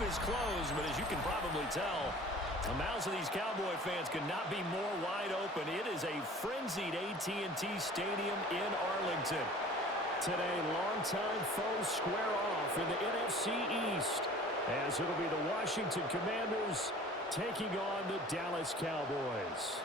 roof is closed, but as you can probably tell, the mouths of these Cowboy fans could not be more wide open. It is a frenzied AT&T Stadium in Arlington. Today, longtime foes square off in the NFC East, as it'll be the Washington Commanders taking on the Dallas Cowboys.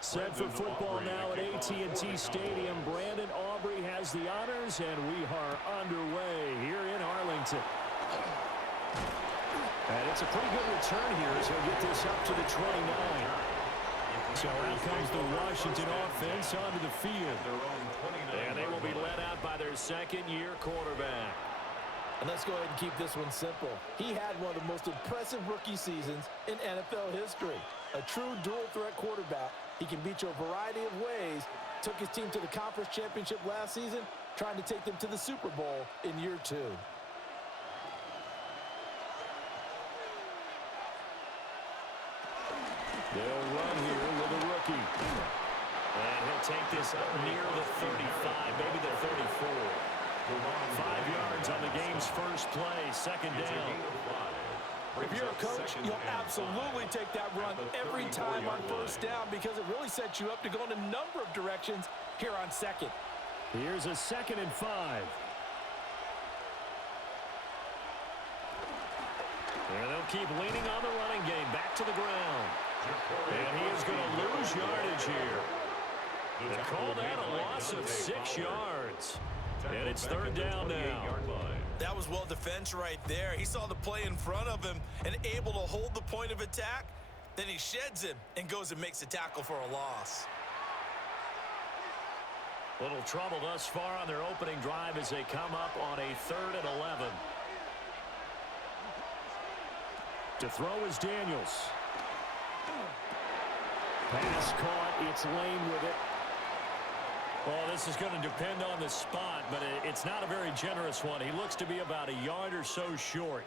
Set for football now at AT&T Stadium. Brandon Aubrey has the honors, and we are underway here in Arlington. And it's a pretty good return here as he'll get this up to the 29. So out comes the Washington offense onto the field. And they will be led out by their second-year quarterback. And let's go ahead and keep this one simple. He had one of the most impressive rookie seasons in NFL history. A true dual-threat quarterback. He can beat you a variety of ways. Took his team to the conference championship last season, trying to take them to the Super Bowl in year 2. They'll run here with a rookie. And he'll take this up near the 35, maybe the 34. 5 yards on the game's first play, second down. If you're a coach, you'll absolutely take that run every time on first down because it really sets you up to go in a number of directions here on second. Here's a 2nd and 5. And they'll keep leaning on the running game back to the ground. And he is going to lose yardage here. They call that a loss of 6 yards. And it's 3rd down now. That was well defense right there. He saw the play in front of him and able to hold the point of attack. Then he sheds him and goes and makes a tackle for a loss. Little trouble thus far on their opening drive as they come up on a 3rd and 11. To throw is Daniels. Pass caught. It's Lane with it. Well, this is going to depend on the spot, but it's not a very generous one. He looks to be about a yard or so short.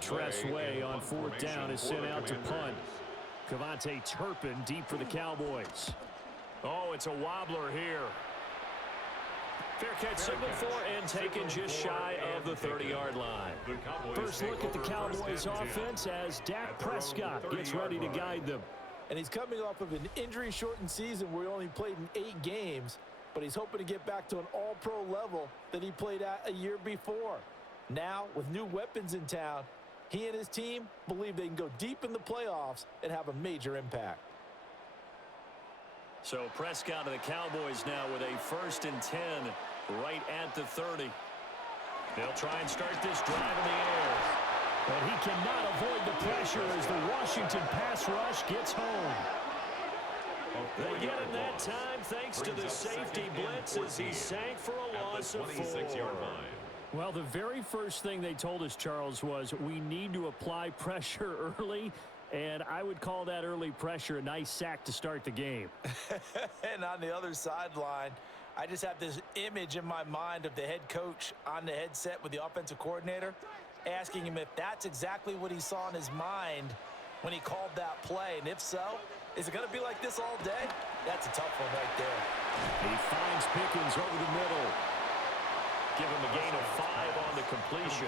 Tressway on 4th down is sent out to punt. Cavante Turpin deep for the Cowboys. Oh, it's a wobbler here. Fair catch signaled for and taken just shy of the 30-yard line. First look at the Cowboys offense as Dak Prescott gets ready to guide them. And he's coming off of an injury-shortened season where he only played in 8 games, but he's hoping to get back to an all-pro level that he played at a year before. Now, with new weapons in town, he and his team believe they can go deep in the playoffs and have a major impact. So Prescott of the Cowboys now with a 1st and 10 right at the 30. They'll try and start this drive in the air. But he cannot avoid the pressure as the Washington pass rush gets home. They get him that time thanks to the safety blitz as he sank for a loss of 4. Well, the very first thing they told us, Charles, was we need to apply pressure early, and I would call that early pressure a nice sack to start the game. And on the other sideline, I just have this image in my mind of the head coach on the headset with the offensive coordinator asking him if that's exactly what he saw in his mind when he called that play. And if so, is it going to be like this all day? That's a tough one right there. He finds Pickens over the middle. Give him a gain of 5 on the completion.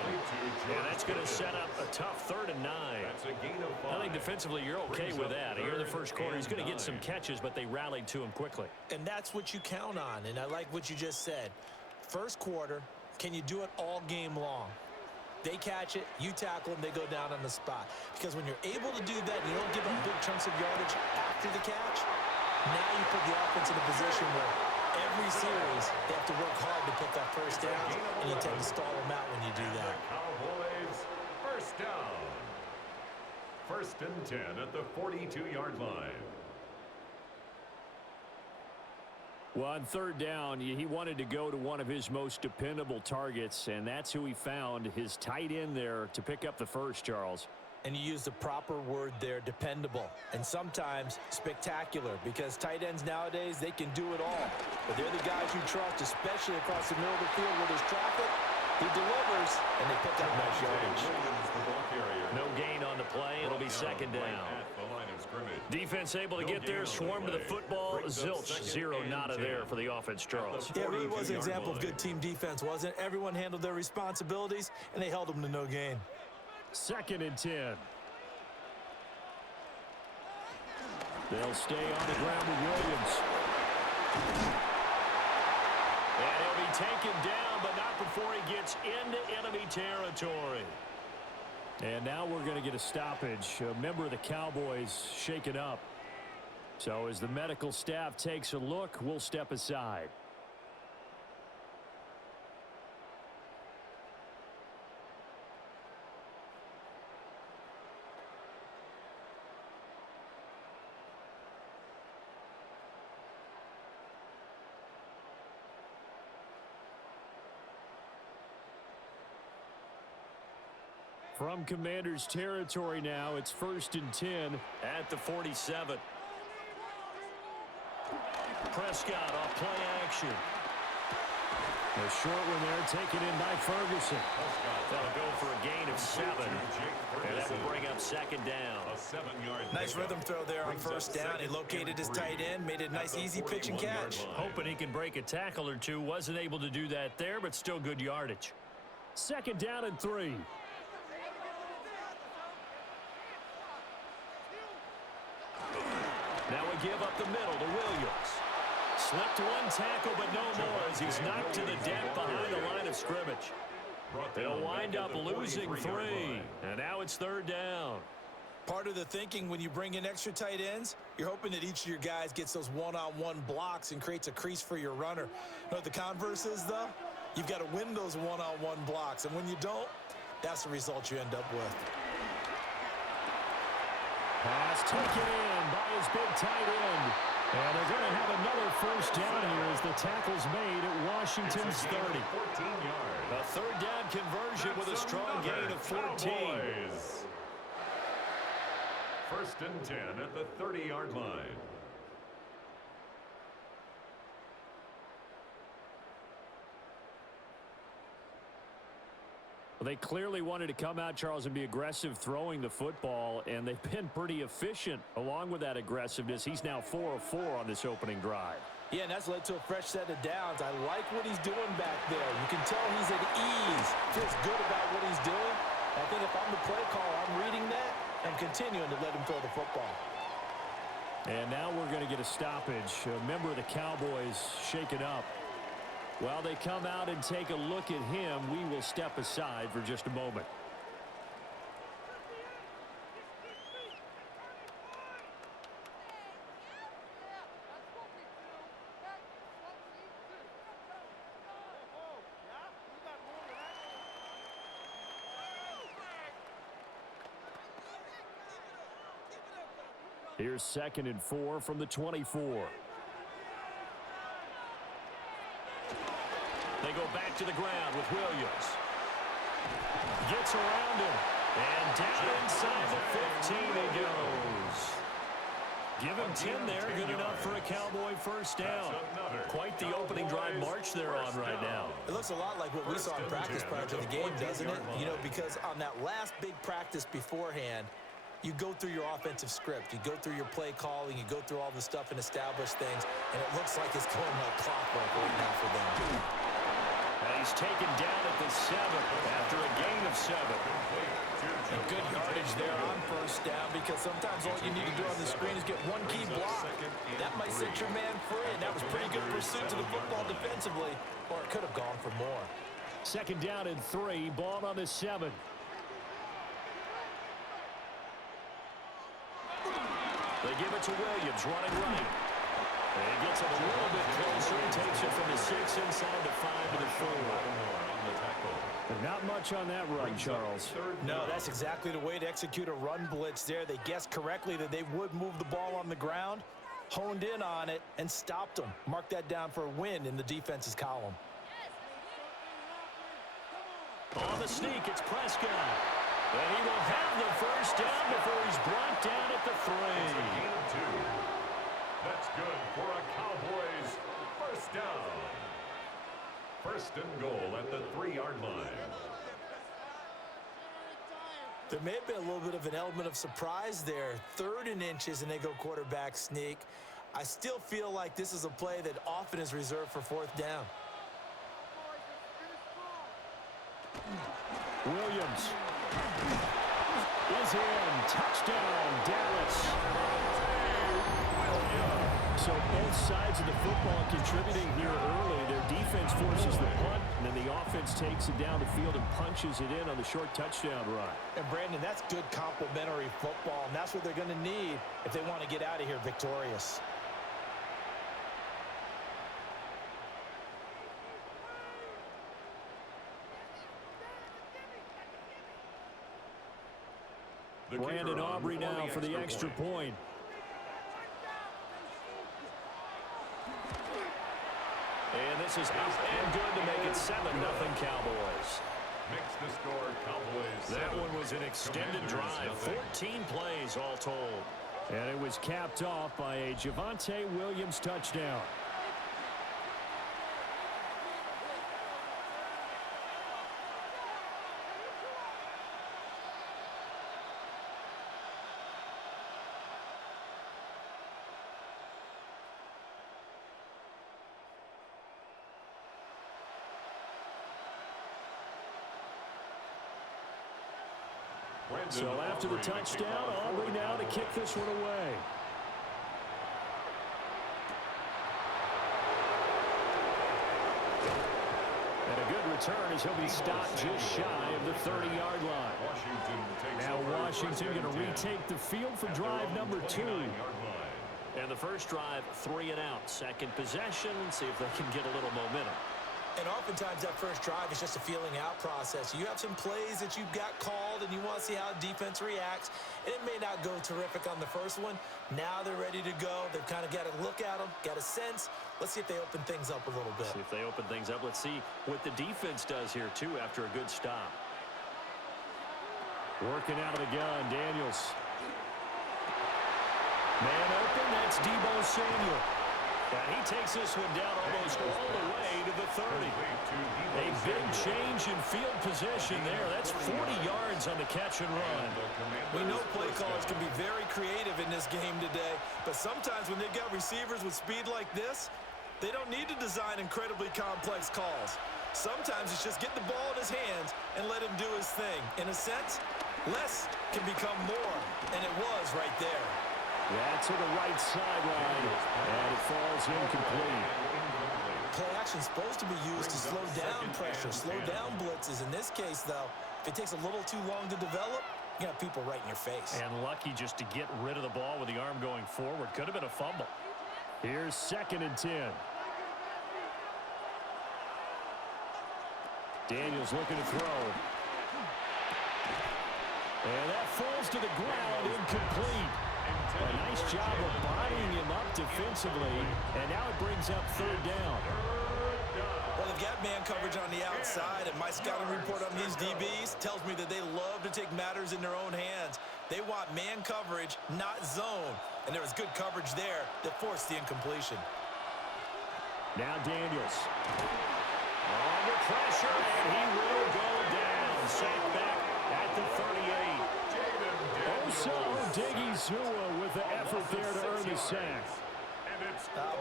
And that's going to set up a tough 3rd and 9. I think defensively you're okay with that. Here in the first quarter, he's going to get some catches, but they rallied to him quickly. And that's what you count on, and I like what you just said. First quarter, can you do it all game long? They catch it, you tackle them, they go down on the spot. Because when you're able to do that and you don't give them big chunks of yardage after the catch, Now you put the offense in a position where every series they have to work hard to put that first down, and you tend to stall them out when you do that. Cowboys, first down. First and 10 at the 42-yard line. Well, on third down, he wanted to go to one of his most dependable targets, and that's who he found, his tight end there, to pick up the first, Charles. And you use the proper word there, dependable, and sometimes spectacular, because tight ends nowadays, they can do it all. But they're the guys you trust, especially across the middle of the field where there's traffic. He delivers, and they pick up nice yardage. No gain on the play. It'll be second down. Defense able to get there, swarm to the football. Zilch, zero, nada there for the offense, Charles. Yeah, it really was an example of good team defense, wasn't it? Everyone handled their responsibilities, and they held them to no gain. Second and 10. They'll stay on the ground with Williams. And he'll be taken down, but not before he gets into enemy territory. And now we're going to get a stoppage. A member of the Cowboys shaken up. So as the medical staff takes a look, we'll step aside. From Commander's territory now, it's first and 10 at the 47. Prescott off play action. A short one there taken in by Ferguson. That'll go for a gain of 7. And that will bring up second down. Nice rhythm throw there on first down. He located his tight end, made it a nice, easy pitch and catch. Hoping he can break a tackle or two. Wasn't able to do that there, but still good yardage. Second down and 3. Now we give up the middle to Williams. Slipped one tackle, but no more as he's knocked to the deck behind the line of scrimmage. They'll wind up losing 3. And now it's third down. Part of the thinking when you bring in extra tight ends, you're hoping that each of your guys gets those one-on-one blocks and creates a crease for your runner. You know what the converse is, though? You've got to win those one-on-one blocks. And when you don't, that's the result you end up with. Pass taken in by his big tight end. And they're going to have another first down here as the tackle's made at Washington's 30. 14 yards. A third down conversion with a strong gain of 14. First and 10 at the 30-yard line. Well, they clearly wanted to come out, Charles, and be aggressive throwing the football, and they've been pretty efficient along with that aggressiveness. He's now 4 of 4 on this opening drive. Yeah, and that's led to a fresh set of downs. I like what he's doing back there. You can tell he's at ease. Feels good about what he's doing. I think if I'm the play caller, I'm reading that and continuing to let him throw the football. And now we're going to get a stoppage. A member of the Cowboys shaken up. While they come out and take a look at him, we will step aside for just a moment. Here's second and 4 from the 24. They go back to the ground with Williams. Gets around him. And down inside the 15 he goes. Give him 10 there. Good enough for a Cowboy first down. Quite the opening drive march they're on right now. It looks a lot like what we saw in practice prior to the game, doesn't it? You know, because on that last big practice beforehand, you go through your offensive script. You go through your play calling. You go through all the stuff and establish things. And it looks like it's going like clockwork right now for them. And he's taken down at the 7 after a gain of 7. And good yardage there on first down, because sometimes all you need to do on the screen is get one key block. That might set your man free, and that was pretty good pursuit to the football defensively, or it could have gone for more. Second down and 3, ball on the 7. They give it to Williams, running right. And he gets it a little bit closer. Takes it from the 6 inside the 5 to the 4. But not much on that run, Charles. No, that's exactly the way to execute a run blitz there. They guessed correctly that they would move the ball on the ground, honed in on it, and stopped them. Mark that down for a win in the defense's column. On the sneak, it's Prescott. And he will have the first down before he's brought down at the 3. That's good for a Cowboys first down. First and goal at the 3-yard line. There may have been a little bit of an element of surprise there. 3rd and inches, and they go quarterback sneak. I still feel like this is a play that often is reserved for 4th down. Williams is in. Touchdown, Dallas. So both sides of the football contributing here early. Their defense forces the punt, and then the offense takes it down the field and punches it in on the short touchdown run. And, Brandon, that's good complementary football, and that's what they're going to need if they want to get out of here victorious. Brandon Aubrey now for the extra point. And this is up and good to make it 7-0 Cowboys. Makes the score Cowboys. That one was an extended drive. 14 plays all told. And it was capped off by a Javonte Williams touchdown. So after the touchdown, Aubrey now to kick this one away. And a good return as he'll be stopped just shy of the 30-yard line. Now Washington going to retake the field for drive number 2. And the first drive, 3 and out. Second possession, see if they can get a little momentum. And oftentimes that first drive is just a feeling out process. You have some plays that you've got called and you want to see how defense reacts. And it may not go terrific on the first one. Now they're ready to go. They've kind of got to look at them, got a sense. Let's see if they open things up a little bit. See if they open things up. Let's see what the defense does here, too, after a good stop. Working out of the gun, Daniels. Man open, that's Deebo Samuel. And he takes this one down almost all the way to the 30. A big change in field position there. That's 40 yards on the catch and run. We know play callers can be very creative in this game today, but sometimes when they've got receivers with speed like this, they don't need to design incredibly complex calls. Sometimes it's just get the ball in his hands and let him do his thing. In a sense, less can become more, and it was right there. Yeah, to the right sideline, and it falls incomplete. Play action's supposed to be used to slow down pressure, slow down blitzes. In this case, though, if it takes a little too long to develop, you got people right in your face. And lucky just to get rid of the ball with the arm going forward. Could have been a fumble. Here's 2nd and 10. Daniels looking to throw. And that falls to the ground, incomplete. A nice job of bodying him up defensively, and now it brings up 3rd down. Well, they've got man coverage on the outside, and my scouting report on these DBs tells me that they love to take matters in their own hands. They want man coverage, not zone, and there was good coverage there that forced the incompletion. Now Daniels. Under pressure, and he will go down. Sacked back at the 38. Also, Diggy Zua with the effort there to earn the sack.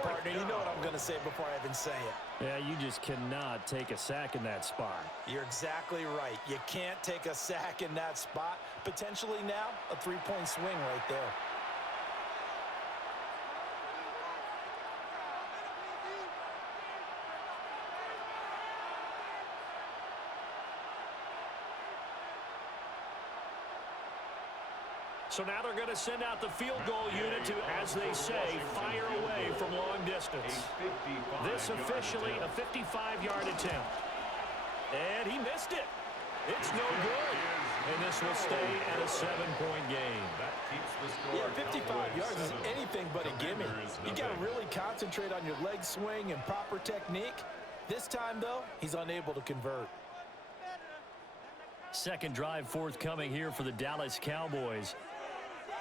Partner, you know what I'm going to say before I even say it. Yeah, you just cannot take a sack in that spot. You're exactly right. You can't take a sack in that spot. Potentially now, a 3-point swing right there. So now they're going to send out the field goal unit to, as they say, fire away from long distance. This officially a 55-yard attempt. And he missed it. It's no good. And this will stay at a 7-point game. Yeah, 55 yards is anything but a gimme. You got to really concentrate on your leg swing and proper technique. This time, though, he's unable to convert. Second drive forthcoming here for the Dallas Cowboys.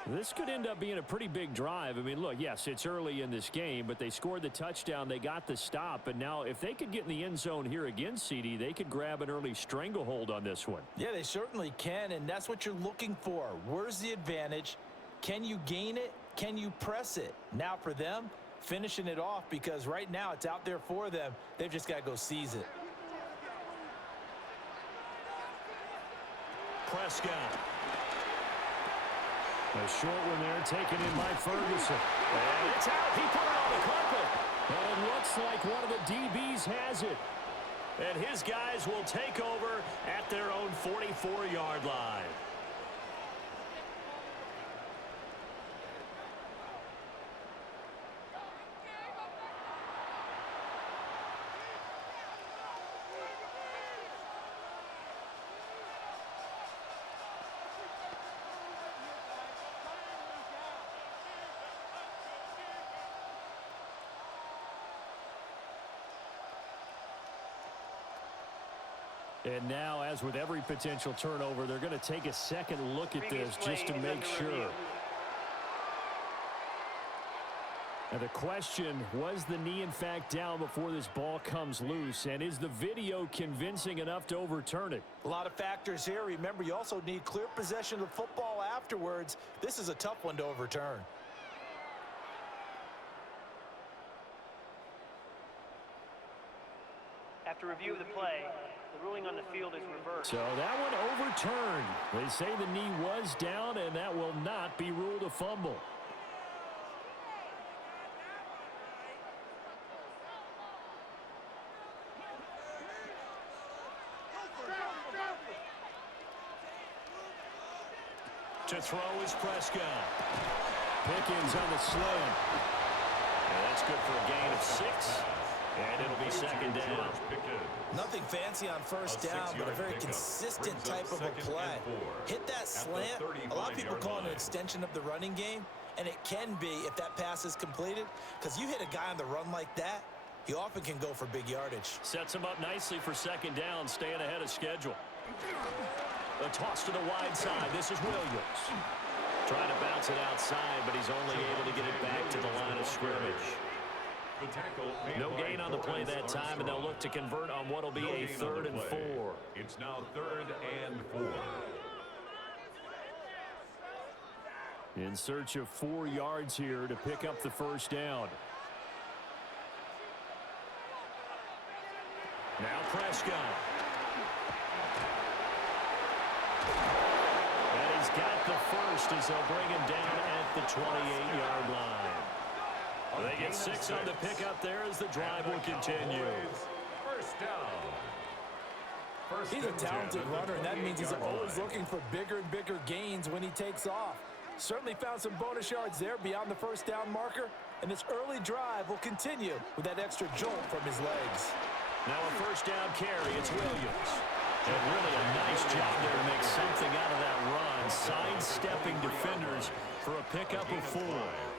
This could end up being a pretty big drive. I mean, look, yes, it's early in this game, but they scored the touchdown. They got the stop. And now if they could get in the end zone here again, CD, they could grab an early stranglehold on this one. Yeah, they certainly can, and that's what you're looking for. Where's the advantage? Can you gain it? Can you press it? Now for them, finishing it off, because right now it's out there for them. They've just got to go seize it. Prescott. A short one there, taken in by Ferguson. And it's out. He put it on the carpet. And it looks like one of the DBs has it. And his guys will take over at their own 44-yard line. And now, as with every potential turnover, they're going to take a second look at this just to make sure. Now the question, was the knee in fact down before this ball comes loose? And is the video convincing enough to overturn it? A lot of factors here. Remember, you also need clear possession of the football afterwards. This is a tough one to overturn. After review of the play, the ruling on the field is reversed. So that one overturned. They say the knee was down, and that will not be ruled a fumble. To throw is Prescott. Pickens on the slam. And that's good for a gain of 6. And it'll be second down. Nothing fancy on first down, but a very consistent type of a play. Hit that slant. A lot of people call it an extension of the running game, and it can be if that pass is completed, because you hit a guy on the run like that, he often can go for big yardage. Sets him up nicely for second down, staying ahead of schedule. A toss to the wide side. This is Williams. Trying to bounce it outside, but he's only able to get it back to the line of scrimmage. No gain on the play that time, and they'll look to convert on what will be a 3rd and 4. It's now 3rd and 4. In search of 4 yards here to pick up the first down. Now Prescott. And he's got the first as they'll bring him down at the 28-yard line. They get 6 on the pickup there as the drive will continue. First down. He's a talented runner, and that means he's always looking for bigger and bigger gains when he takes off. Certainly found some bonus yards there beyond the first down marker, and this early drive will continue with that extra jolt from his legs. Now a first down carry, it's Williams. And really a nice job there to make something out of that run, sidestepping defenders for a pickup of 4.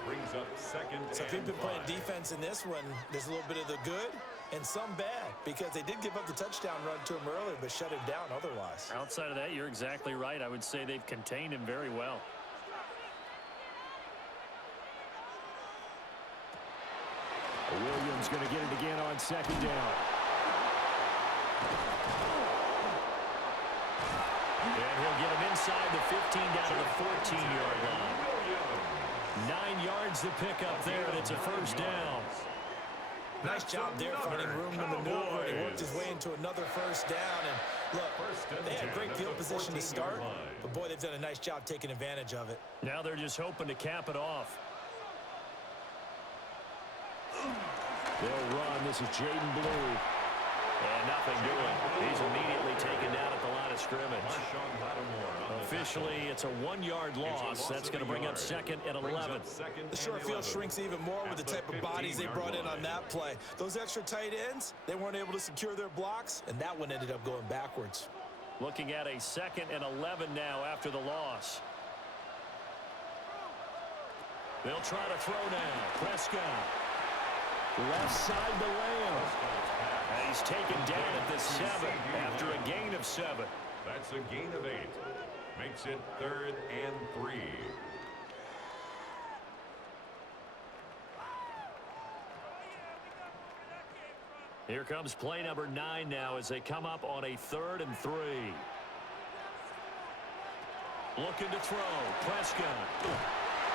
Brings up second. So if you've been playing defense in this one, there's a little bit of the good and some bad, because they did give up the touchdown run to him earlier, but shut him down otherwise. Outside of that, you're exactly right. I would say they've contained him very well. Williams going to get it again on second down. And he'll get him inside the 15 down to the 14-yard line. 9 yards to pick up there, and it's a first down. Nice job there finding room to maneuver. He worked his way into another first down. And look, they had great field position to start, but boy, they've done a nice job taking advantage of it. Now they're just hoping to cap it off. They'll run. This is Jaden Blue. And nothing doing. He's immediately taken down at the line of of scrimmage. Officially, it's a 1-yard loss. That's going to bring up 2nd and 11. The short field shrinks even more with the type of bodies they brought in on that play. Those extra tight ends, they weren't able to secure their blocks, and that one ended up going backwards. Looking at a 2nd and 11 now after the loss. They'll try to throw now. Prescott. Left side to Lamb. And he's taken down at the 7 after a gain of 7. That's a gain of 8. Makes it 3rd and 3. Here comes play number 9 now as they come up on a 3rd and 3. Looking to throw. Prescott.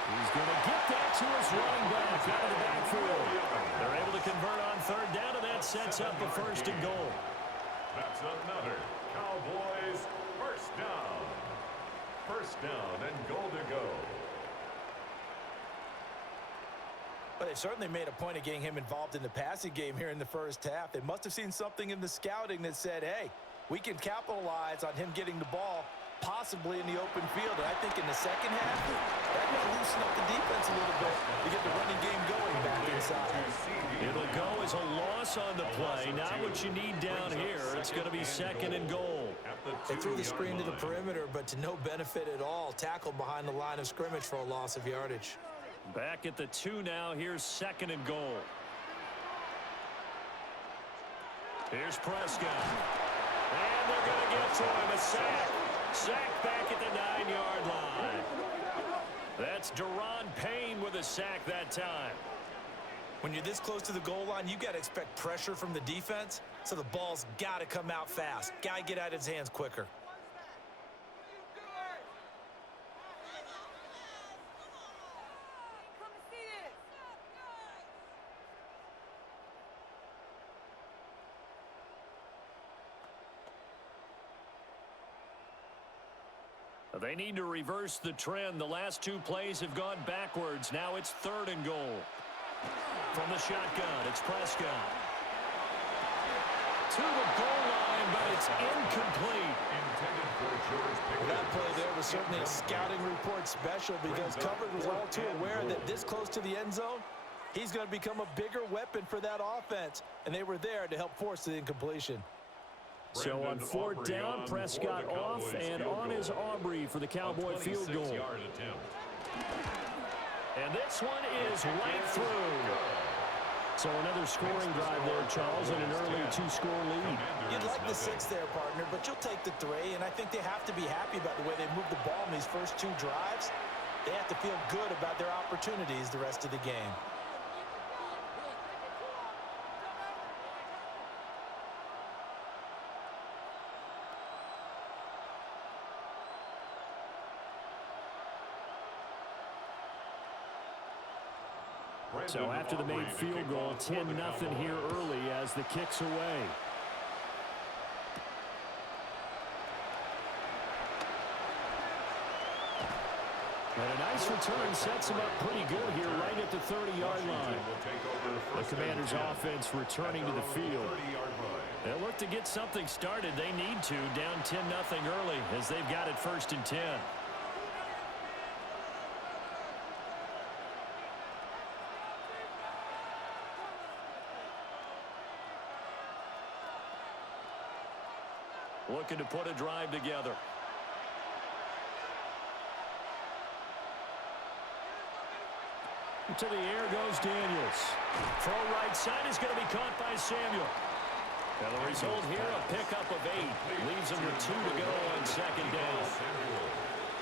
He's going to get that to his running back out of the backfield. They're able to convert on 3rd down, and that sets up a 1st and goal. That's another Cowboys 1st down. 1st down and goal to go. But they certainly made a point of getting him involved in the passing game here in the first half. They must have seen something in the scouting that said, hey, we can capitalize on him getting the ball possibly in the open field. And I think in the second half, that might loosen up the defense a little bit to get the running game going back inside. It'll go as a loss on the play. Not what you need down here. It's going to be 2nd and goal. They threw the screen to the perimeter, but to no benefit at all. Tackled behind the line of scrimmage for a loss of yardage. Back at the 2 now. Here's 2nd and goal. Here's Prescott. And they're going to get to him. A sack. Sack back at the 9-yard line. That's Daron Payne with a sack that time. When you're this close to the goal line, you got to expect pressure from the defense, so the ball's got to come out fast. Got to get out of his hands quicker. They need to reverse the trend. The last 2 plays have gone backwards. Now it's 3rd and goal. From the shotgun, it's Prescott. To the goal line, but it's incomplete. That play there was certainly a scouting report special because coverage was all too aware that this close to the end zone, he's going to become a bigger weapon for that offense. And they were there to help force the incompletion. So on 4th down, Prescott off, and on is Aubrey for the Cowboy field goal. And this one is right through. So another scoring drive there, Charles, and an early 2-score lead. You'd like the 6 there, partner, but you'll take the 3, and I think they have to be happy about the way they moved the ball in these first 2 drives. They have to feel good about their opportunities the rest of the game. So after the made field goal, 10-0 here early as the kick's away. And a nice return sets him up pretty good here right at the 30-yard line. The Commanders' offense returning to the field. They'll look to get something started. They need to, down 10-0 early as they've got it 1st and 10. Looking to put a drive together. To the air goes Daniels. Throw right side is going to be caught by Samuel. And the result here, a pickup of 8. Leaves him with 2 to go on 2nd down.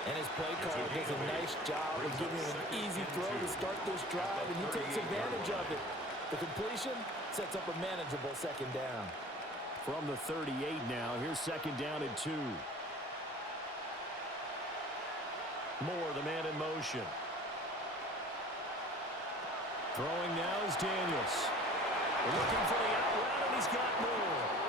And his play caller does a nice job of giving him an easy throw to start this drive, and he takes advantage of it. The completion sets up a manageable 2nd down. From the 38 now, here's 2nd down and 2. Moore, the man in motion. Throwing now is Daniels. Looking for the out route, and he's got Moore.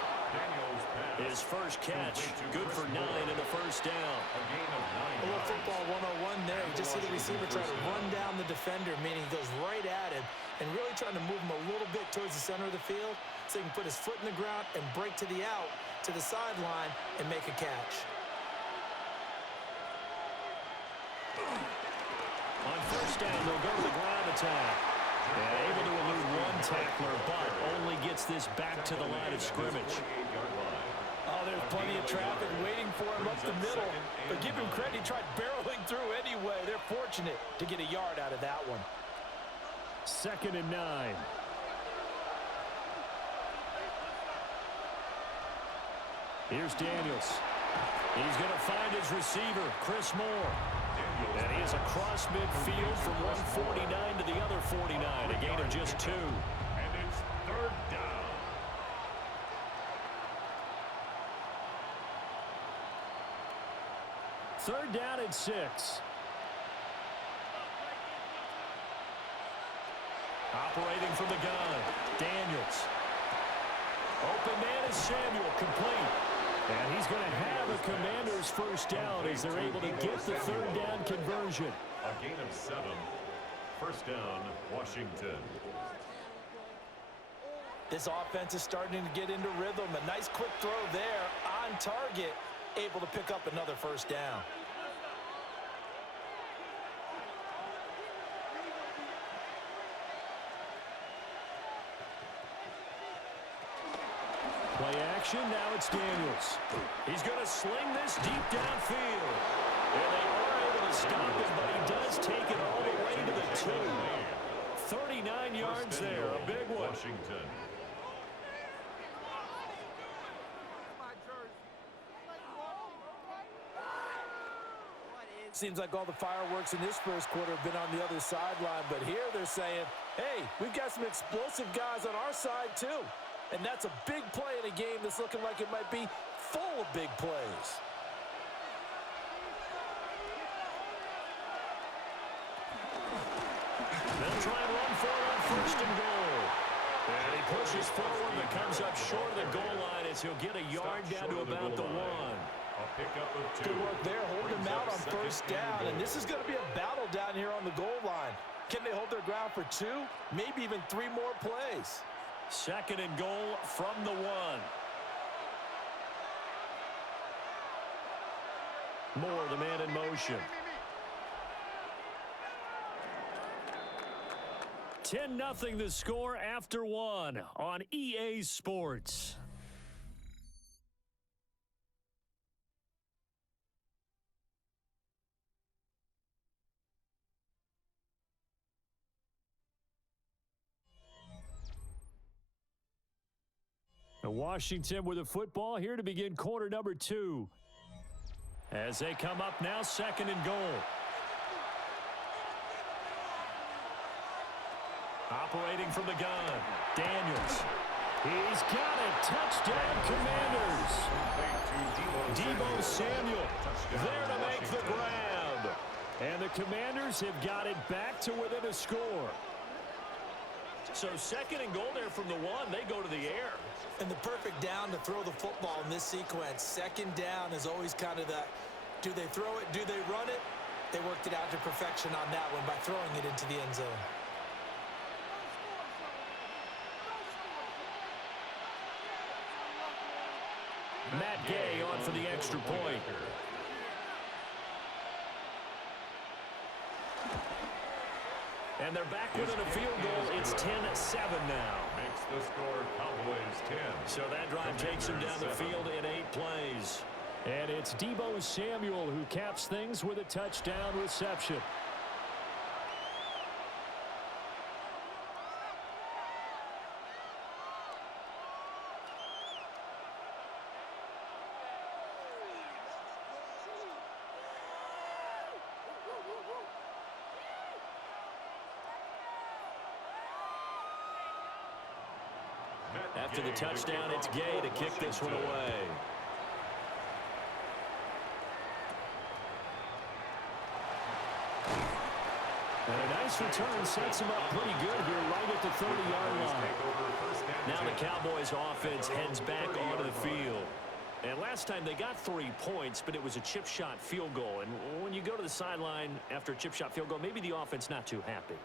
His first catch, good for 9 and a 1st down. A little football 101 there. You just see the receiver try to run down the defender, meaning he goes right at him and really trying to move him a little bit towards the center of the field so he can put his foot in the ground and break to the out to the sideline and make a catch. On first down, they'll go to the ground attack. And able to elude one tackler, but only gets this back to the line of scrimmage. Oh, there's plenty of traffic waiting for him up the middle. But give him credit, he tried barreling through anyway. They're fortunate to get a yard out of that one. 2nd and 9. Here's Daniels. He's going to find his receiver, Chris Moore. And he is across midfield from 149 to the other 49, a gain of just 2. And it's 3rd down. Third down and 6. Operating from the gun, Daniels. Open man is Samuel, complete. And he's going to have a Commander's first down as they're able to get the 3rd down conversion. A gain of 7. First down, Washington. This offense is starting to get into rhythm. A nice quick throw there on target, able to pick up another first down. Play action, now it's Daniels. He's going to sling this deep downfield. And they are able to stop him, but he does take it all the way to the 2. 39 yards there, a big one. Washington. Seems like all the fireworks in this first quarter have been on the other sideline, but here they're saying, hey, we've got some explosive guys on our side too. And that's a big play in a game that's looking like it might be full of big plays. They'll try and run for it on 1st and goal. And he pushes forward but comes up short of the goal line as he'll get a yard down to about the 1. A pickup of 2. Good work there, holding him out on first down. And this is going to be a battle down here on the goal line. Can they hold their ground for 2, maybe even 3 more plays? 2nd and goal from the 1. Moore, the man in motion. 10-0 the score after 1 on EA Sports. Washington with the football here to begin quarter number 2. As they come up now, 2nd and goal. Operating from the gun, Daniels. He's got it. Touchdown, Commanders. Deebo Samuel there to make the grab. And the Commanders have got it back to within a score. So 2nd and goal there from the 1. They go to the air. And the perfect down to throw the football in this sequence. 2nd down is always kind of the, do they throw it, do they run it? They worked it out to perfection on that one by throwing it into the end zone. Matt Gay on for the extra point. And they're back within a field goal. It's 10-7 now. Makes the score Cowboys 10. So that drive takes him down the field in 8 plays. And it's Deebo Samuel who caps things with a touchdown reception. After the touchdown, it's Gay to kick this one away. And a nice return sets him up pretty good here right at the 30-yard line. Now the Cowboys offense heads back onto the field. And last time they got 3 points, but it was a chip shot field goal. And when you go to the sideline after a chip shot field goal, maybe the offense not too happy.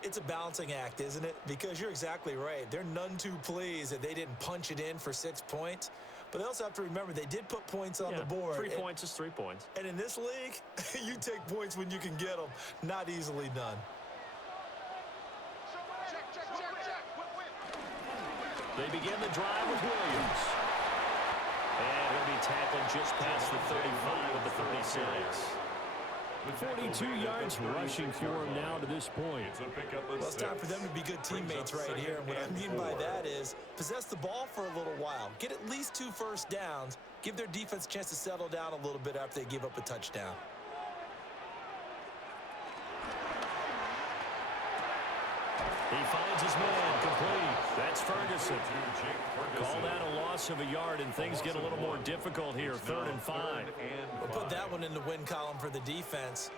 It's a balancing act, isn't it? Because you're exactly right. They're none too pleased that they didn't punch it in for 6 points. But they also have to remember they did put points on the board. 3 points is 3 points. And in this league, you take points when you can get them. Not easily done. They begin the drive with Williams. And he'll be tackled just past the 35 of the 36. 42 yards rushing for him now to this point. Well, it's time for them to be good teammates right here. And what I mean by that is possess the ball for a little while. Get at least 2 first downs. Give their defense a chance to settle down a little bit after they give up a touchdown. He finds his man complete. That's Ferguson. Call that a loss of a yard, and things get a little more difficult here. 3rd and 5. We'll put that one in the win column for the defense.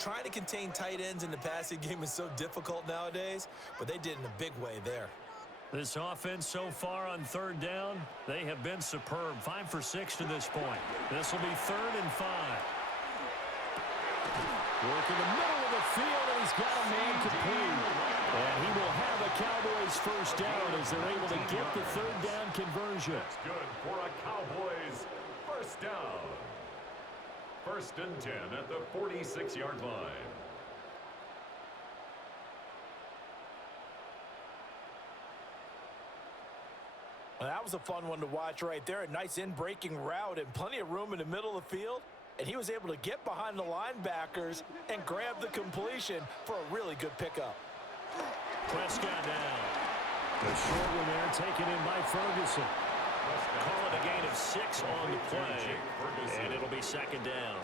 Trying to contain tight ends in the passing game is so difficult nowadays, but they did in a big way there. This offense so far on 3rd down, they have been superb. 5 for 6 to this point. This will be 3rd and 5. Work in the middle of the field, and he's got a man complete. And he will have a Cowboys first down as they're able to get the 3rd down conversion. That's good for a Cowboys first down. 1st and 10 at the 46-yard line. Well, that was a fun one to watch right there. A nice in-breaking route and plenty of room in the middle of the field. And he was able to get behind the linebackers and grab the completion for a really good pickup. Prescott down. The short one there taken in by Ferguson. Call it a gain of 6 on the play, and it'll be 2nd down.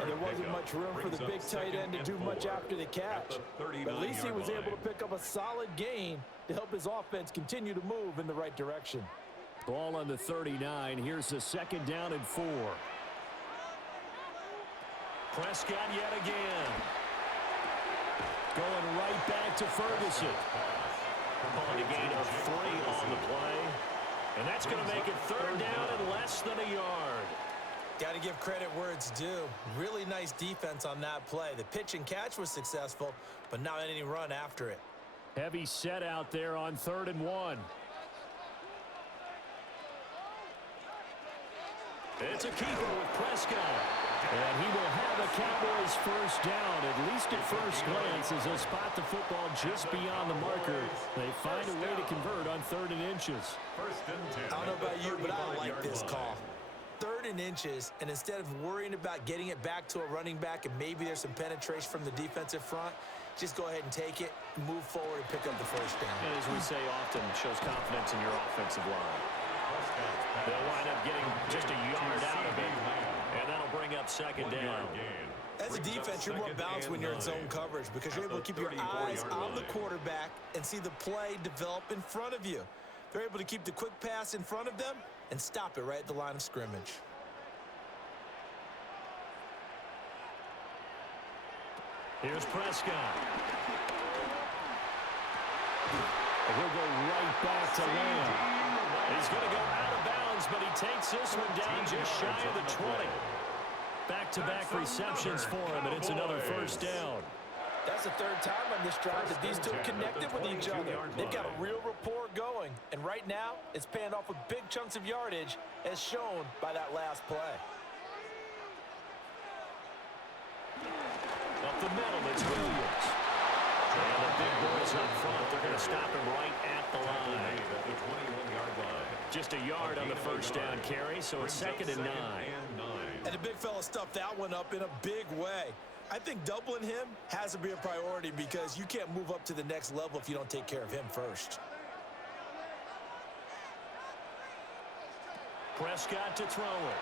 And there wasn't much room for the big tight end to do much after the catch. But at least he was able to pick up a solid gain to help his offense continue to move in the right direction. Ball on the 39. Here's the 2nd down and 4. Prescott yet again. Going right back to Ferguson. Calling a gain of 3 on the play. And that's going to make it 3rd down and less than a yard. Got to give credit where it's due. Really nice defense on that play. The pitch and catch was successful, but not any run after it. Heavy set out there on 3rd and 1. It's a keeper with Prescott. And he will have a Cowboys first down, at least at first glance, as they'll spot the football just beyond the marker. They find a way to convert on 3rd and inches. 1st and 10. I don't know about you, but I like this call. 3rd and inches, and instead of worrying about getting it back to a running back and maybe there's some penetration from the defensive front, just go ahead and take it, move forward, and pick up the first down. And as we say often, shows confidence in your offensive line. They'll wind up getting just a yard out of it. And that'll bring up 2nd down. As a defense, you're more balanced when you're in zone coverage because you're able to keep your eyes on the quarterback and see the play develop in front of you. They're able to keep the quick pass in front of them and stop it right at the line of scrimmage. Here's Prescott. And he'll go right back to Lamb. He's going to go out of bounds, but he takes this one down just shy of the 20. Back-to-back receptions for him, and it's another first down. That's the 3rd time on this drive that these two connected with each other. They've got a real rapport going, and right now it's paying off with big chunks of yardage as shown by that last play. Up the middle, it's Williams. And the big boys up front, they're going to stop him right at the line. Just a yard on the first down carry, so it's 2nd and 9. And the big fella stuffed that one up in a big way. I think doubling him has to be a priority because you can't move up to the next level if you don't take care of him first. Prescott to throw it.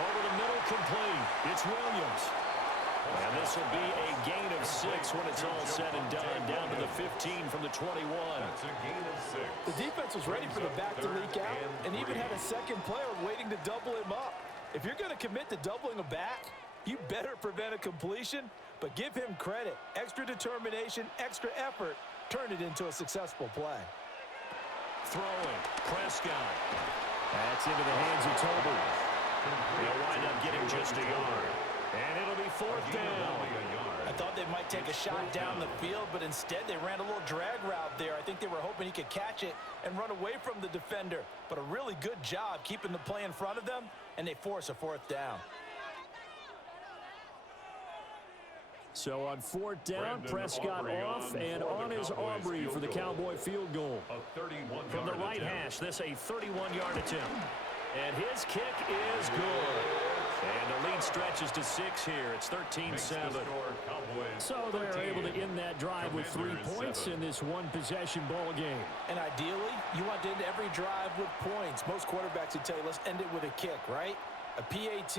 Over the middle, complete. It's Williams. And this will be a gain of 6 when it's all said and done. Down to the 15 from the 21. That's a gain of 6. The defense was ready for the back to leak out and even had a second player waiting to double him up. If you're going to commit to doubling a back, you better prevent a completion, but give him credit. Extra determination, extra effort, turned it into a successful play. Throwing. Prescott. That's into the hands of Tolbert. He'll wind up getting just a yard. And it'll be fourth down. I thought they might take a shot down the field, but instead they ran a little drag route there. I think they were hoping he could catch it and run away from the defender. But a really good job keeping the play in front of them, and they force a fourth down. So on fourth down, Prescott off, and on is Aubrey for the Cowboy field goal. From the right hash, this a 31-yard attempt. And his kick is good. And the lead stretches to 6 here. It's 13-7. So they're able to end that drive with 3 points in this one-possession ball game. And ideally, you want to end every drive with points. Most quarterbacks would tell you, let's end it with a kick, right? A PAT,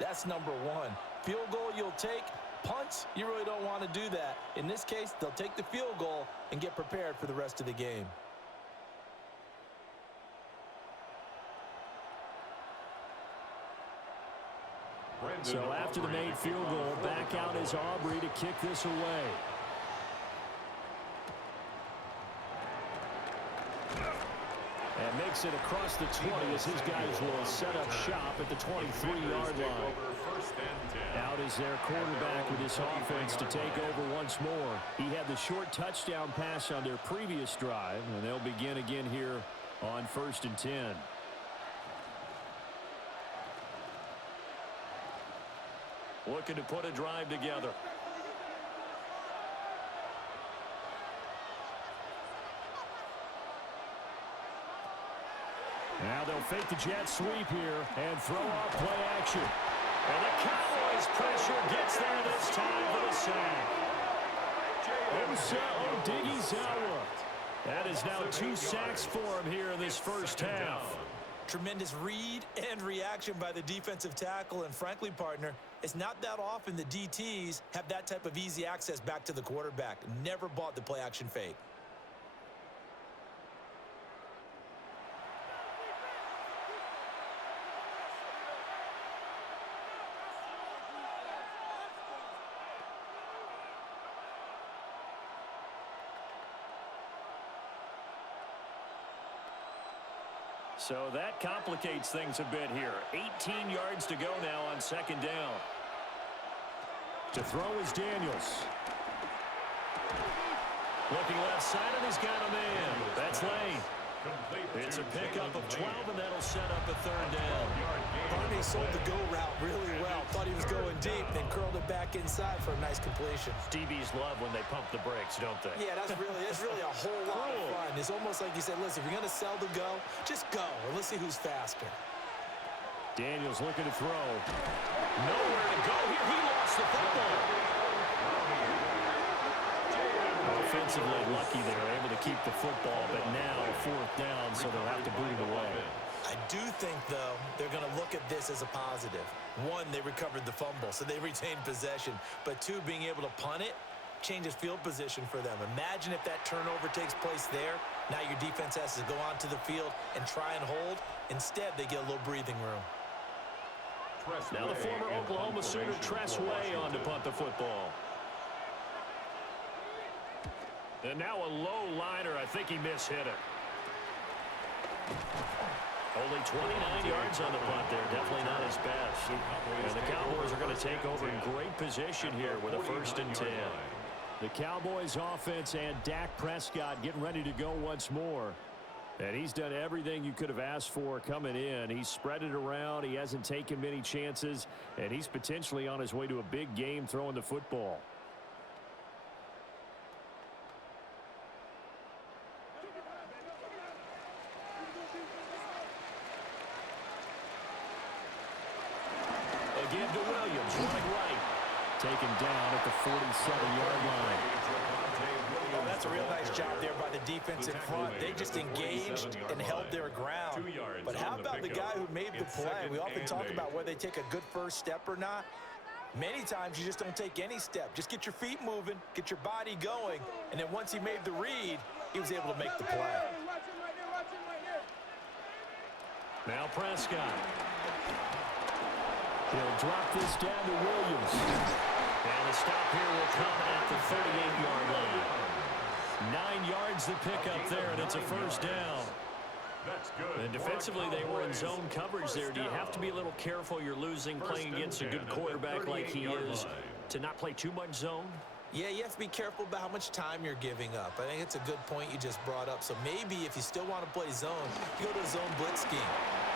that's number 1. Field goal you'll take. Punts, you really don't want to do that. In this case, they'll take the field goal and get prepared for the rest of the game. So after the made field goal, back out is Aubrey to kick this away. And makes it across the 20 as his guys will set up shop at the 23-yard line. Out is their quarterback with this offense to take over once more. He had the short touchdown pass on their previous drive, and they'll begin again here on 1st and 10. Looking to put a drive together. Now they'll fake the jet sweep here and throw off play action. And the Cowboys pressure gets there this time for the sack. Odighizuwa. That is now 2 sacks for him here in this first half. Tremendous read and reaction by the defensive tackle. And frankly, partner, it's not that often the DTs have that type of easy access back to the quarterback. Never bought the play action fake. So that complicates things a bit here. 18 yards to go now on 2nd down. To throw is Daniels. Looking left side, and he's got a man. That's Lane. It's a pickup of 12, and that'll set up a 3rd down. Barney sold the go route really well. Thought he was going deep, then curled it back inside for a nice completion. DBs love when they pump the brakes, don't they? Yeah, that's really a whole lot of fun. It's almost like you said, listen, if you're going to sell the go, just go, and let's see who's faster. Daniels looking to throw. Nowhere to go here. He lost the football. Offensively lucky they were able to keep the football, but now 4th down, so they'll have to boot it away. I do think, though, they're going to look at this as a positive. 1, they recovered the fumble, so they retained possession. But 2, being able to punt it changes field position for them. Imagine if that turnover takes place there. Now your defense has to go onto the field and try and hold. Instead, they get a little breathing room. Now the former Oklahoma Sooner Tress Way on to punt the football. And now a low liner. I think he mishit it. Only 29 yards on the punt there. Definitely not his best. And the Cowboys are going to take over in great position here with a 1st and 10. The Cowboys offense and Dak Prescott getting ready to go once more. And he's done everything you could have asked for coming in. He's spread it around. He hasn't taken many chances. And he's potentially on his way to a big game throwing the football. Again to Williams, running right. Taken down at the 47-yard line. Oh, that's a real nice job there by the defense in front. They just engaged and held their ground. But how about the guy who made the play? We often talk about whether they take a good first step or not. Many times you just don't take any step. Just get your feet moving, get your body going, and then once he made the read, he was able to make the play. Now Prescott. He'll drop this down to Williams. And the stop here will come at the 38-yard line. 9 yards to pick up there, and it's a 1st down. That's good. And defensively, they were in zone coverage there. Do you have to be a little careful you're losing playing against a good quarterback like he is to not play too much zone? Yeah, you have to be careful about how much time you're giving up. I think it's a good point you just brought up. So maybe if you still want to play zone, you go to a zone blitz scheme.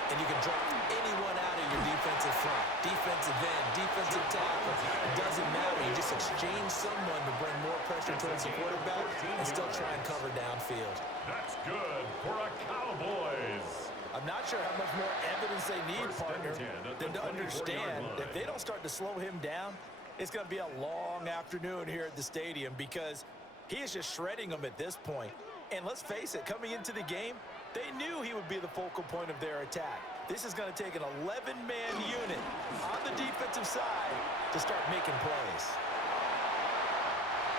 And you can drop anyone out of your defensive front, defensive end, defensive tackle. It doesn't matter. You just exchange someone to bring more pressure towards the quarterback and still try and cover downfield. That's good for a Cowboys. I'm not sure how much more evidence they need, partner, than to understand that if they don't start to slow him down, it's going to be a long afternoon here at the stadium because he is just shredding them at this point. And let's face it, coming into the game, they knew he would be the focal point of their attack. This is going to take an 11-man unit on the defensive side to start making plays.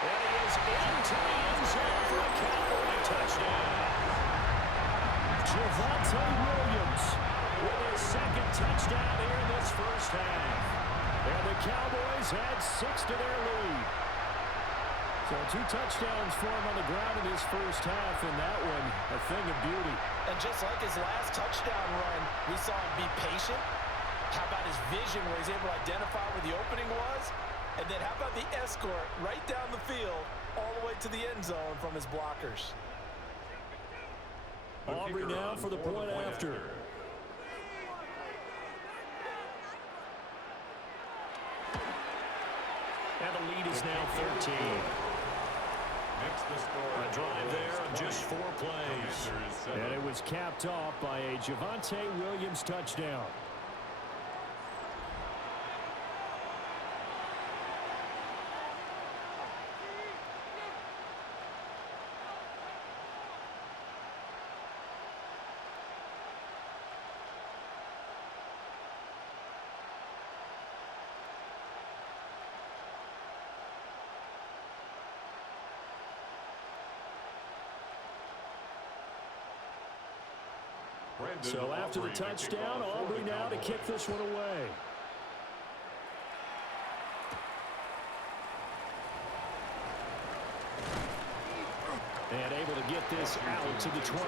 And he is into the end zone for a Cowboy touchdown. Javonte Williams with his second touchdown here in this first half. And the Cowboys add 6 to their lead. So 2 touchdowns for him on the ground in his first half, and that one a thing of beauty. And just like his last touchdown run, we saw him be patient. How about his vision where he's able to identify where the opening was? And then how about the escort right down the field all the way to the end zone from his blockers? Aubrey now for the point after. And the lead is now 13. A drive there of just 4 plays. And it was capped off by a Javonte Williams touchdown. So after the touchdown, Aubrey now to kick this one away. And able to get this out to the 25.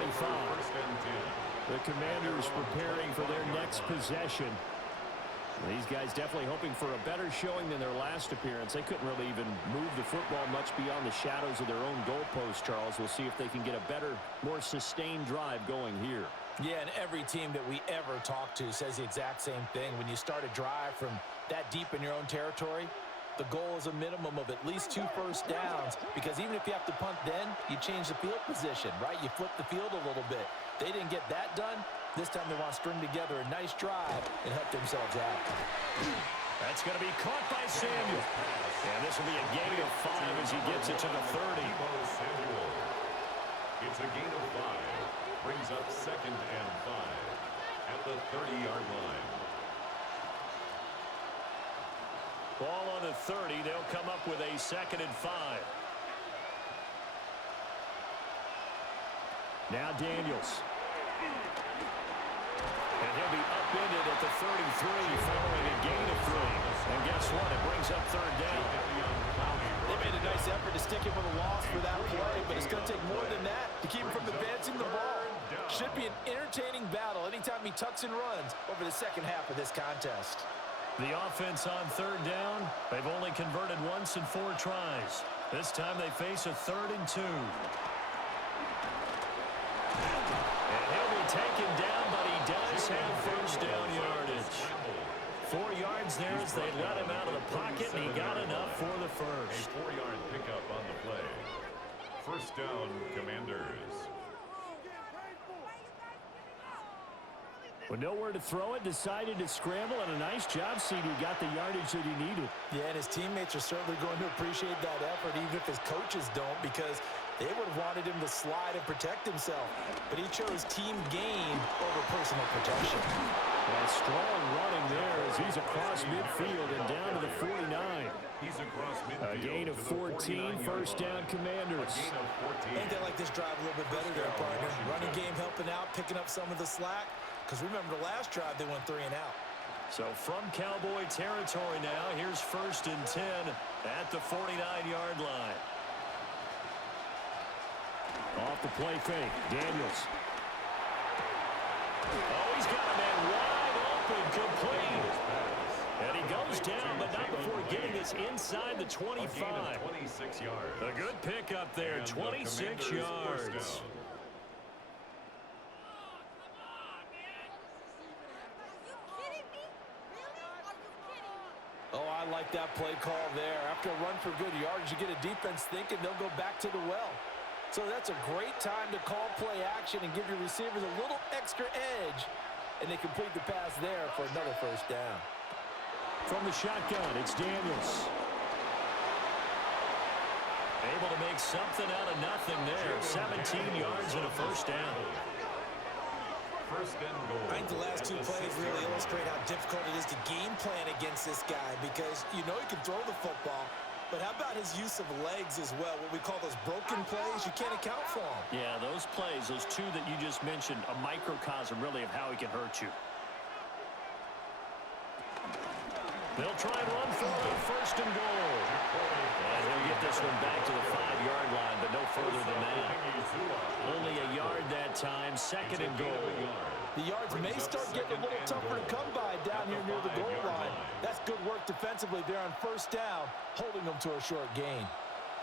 The Commanders preparing for their next possession. These guys definitely hoping for a better showing than their last appearance. They couldn't really even move the football much beyond the shadows of their own goalpost, Charles. We'll see if they can get a better, more sustained drive going here. Yeah, and every team that we ever talk to says the exact same thing. When you start a drive from that deep in your own territory, the goal is a minimum of at least 2 first downs, because even if you have to punt then, you change the field position, right? You flip the field a little bit. They didn't get that done. This time they want to string together a nice drive and help themselves out. That's going to be caught by Samuel. And this will be a gain of 5 as he gets it to the 30. It's a gain of 5. Brings up 2nd and 5 at the 30-yard line. Ball on the 30. They'll come up with a 2nd and 5. Now Daniels. And he'll be upended at the 33 following a gain of 3. And guess what? It brings up 3rd down. They made a nice effort to stick him with a loss for that play, but it's going to take more than that to keep him from advancing the ball. Should be an entertaining battle anytime he tucks and runs over the second half of this contest. The offense on 3rd down, they've only converted once in 4 tries. This time they face a 3rd and 2. And he'll be taken down, but he does have first down yardage. 4 yards there as they let him out of the pocket, and he got enough for the first. A 4-yard pickup on the play. First down, Commanders. With nowhere to throw it, decided to scramble, and a nice job, CD. Got the yardage that he needed. Yeah, and his teammates are certainly going to appreciate that effort, even if his coaches don't, because they would have wanted him to slide and protect himself. But he chose team gain over personal protection. Yeah, strong running there as he's across midfield and down to the 49. He's across midfield. A gain of 14, first down Commanders. Ain't that like this drive a little bit better there, partner? Running game helping out, picking up some of the slack. Because remember, the last drive, they went 3 and out. So from Cowboy territory now, here's 1st and 10 at the 49-yard line. Off the play fake, Daniels. Oh, he's got a man wide open, complete. And he goes down, but not before getting this inside the 25. 26 yards. A good pickup there, And 26 the yards. Oh, I like that play call there. After a run for good yards, you get a defense thinking they'll go back to the well. So that's a great time to call play action and give your receivers a little extra edge. And they complete the pass there for another first down. From the shotgun, it's Daniels. Able to make something out of nothing there. 17 yards and a first down. First and goal. I think the last two plays really illustrate how difficult it is to game plan against this guy because you know he can throw the football, but how about his use of legs as well? What we call those broken plays, you can't account for them. Yeah, those plays, those two that you just mentioned, a microcosm really of how he can hurt you. They'll try and run for it, first and goal. And he'll get this one back to the 5-yard line, but no further than that. Only a yard that time, second and goal. The yards may start getting a little tougher to come by down here near the goal line. That's good work defensively there on first down, holding them to a short gain.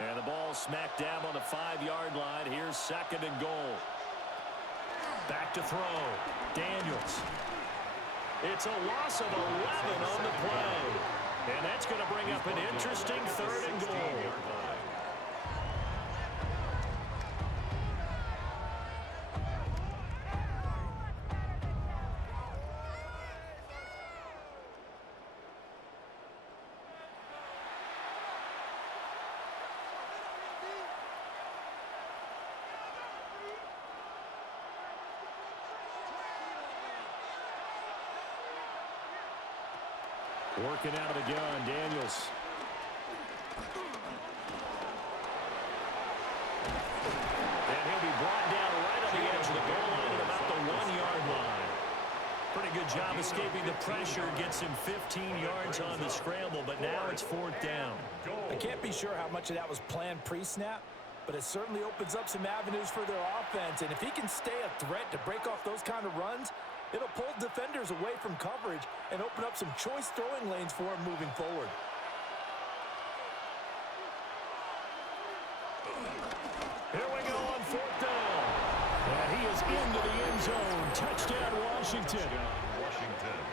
And the ball smack dab on the 5-yard line. Here's second and goal. Back to throw. Daniels. It's a loss of 11 on the play. And that's going to bring up an interesting third and goal. Working out of the gun, Daniels. And he'll be brought down right on the edge of the goal line at about the 1-yard line. Pretty good job escaping the pressure. Gets him 15 yards on the scramble, but now it's fourth down. I can't be sure how much of that was planned pre-snap, but it certainly opens up some avenues for their offense. And if he can stay a threat to break off those kind of runs, it'll pull defenders away from coverage and open up some choice throwing lanes for him moving forward. Here we go on fourth down. And he is into the end zone. Touchdown, Washington.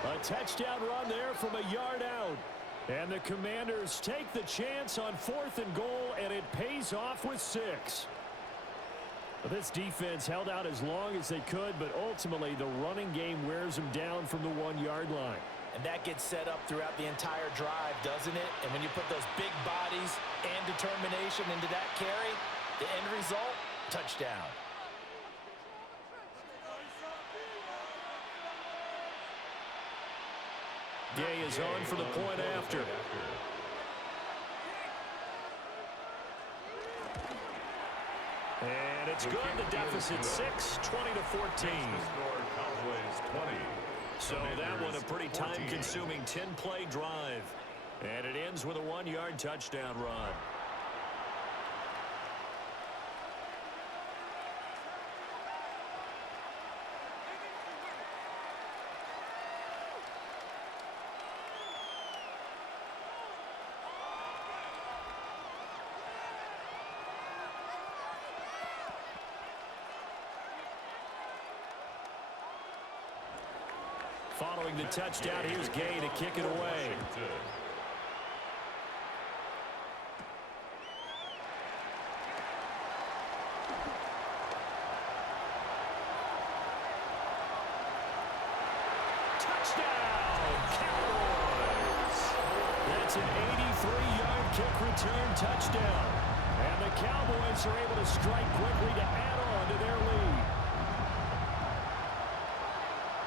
A touchdown run there from a yard out. And the Commanders take the chance on fourth and goal, and it pays off with 6. This defense held out as long as they could, but ultimately the running game wears them down from the 1-yard line. And that gets set up throughout the entire drive, doesn't it? And when you put those big bodies and determination into that carry, the end result, touchdown. Gay is on for the point after. And it's good. The deficit 6, 20-14. So that one a pretty time-consuming 10-play drive. And it ends with a 1-yard touchdown run. Following the touchdown, here's Gay to kick it away. Touchdown, Cowboys! That's an 83-yard kick return touchdown. And the Cowboys are able to strike quickly to add on to their lead.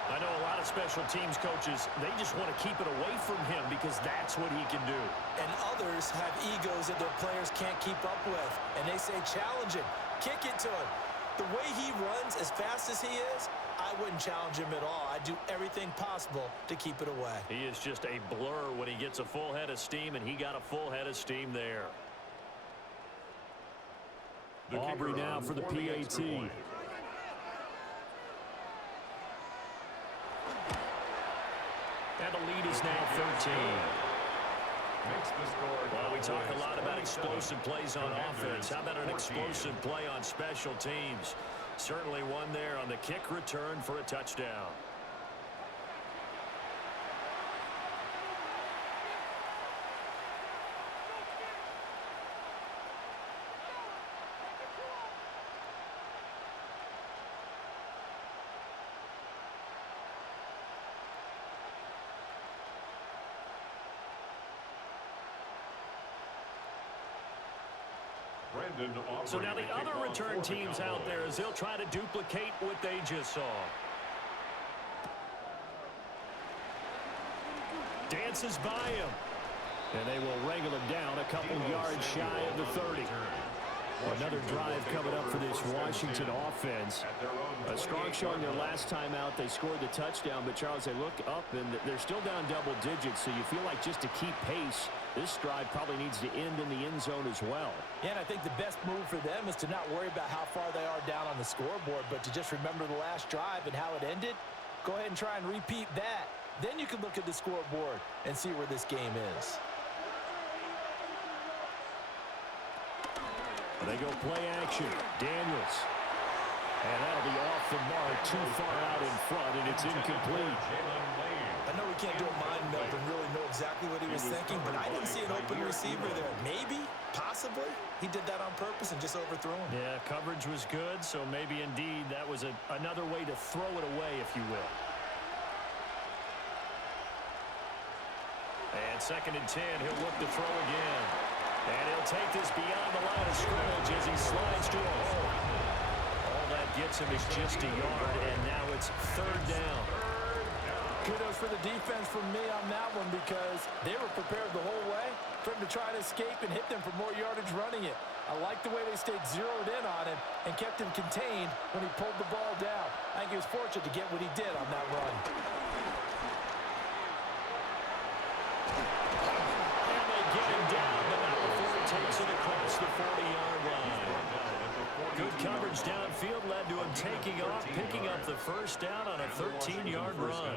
I know a lot of special teams coaches, they just want to keep it away from him because that's what he can do. And others have egos that their players can't keep up with. And they say, challenge him, kick it to him. The way he runs as fast as he is, I wouldn't challenge him at all. I'd do everything possible to keep it away. He is just a blur when he gets a full head of steam, and he got a full head of steam there. Aubrey now for the PAT. and the lead is now 13. Makes the score. Well, we talk a lot about explosive plays on offense. How about an explosive play on special teams? Certainly one there on the kick return for a touchdown. So now the other return teams out there as they'll try to duplicate what they just saw. Dances by him. And they will wrangle him down a couple yards shy of the 30. Another drive coming up for this Washington offense. A strong showing their last time out. They scored the touchdown, but Charles, they look up and they're still down double digits, so you feel like just to keep pace, this drive probably needs to end in the end zone as well. Yeah, and I think the best move for them is to not worry about how far they are down on the scoreboard, but to just remember the last drive and how it ended. Go ahead and try and repeat that. Then you can look at the scoreboard and see where this game is. They go play action. Daniels. And that'll be off the mark, too far out in front, and it's incomplete. I know we can't do a mind meld and really know exactly what he was thinking, but I didn't see an open receiver there. Maybe, possibly, he did that on purpose and just overthrew him. Yeah, coverage was good, so maybe indeed that was another way to throw it away, if you will. And 2nd and 10, he'll look to throw again. And he'll take this beyond the line of scrimmage as he slides to a hole. All that gets him is just a yard, and now it's 3rd down. Kudos for the defense from me on that one because they were prepared the whole way for him to try to escape and hit them for more yardage running it. I like the way they stayed zeroed in on him and kept him contained when he pulled the ball down. I think he was fortunate to get what he did on that run. And they get him down, but not before he takes it across the 40-yard line. Good coverage downfield led to him taking off, picking up the 1st down on a 13-yard run.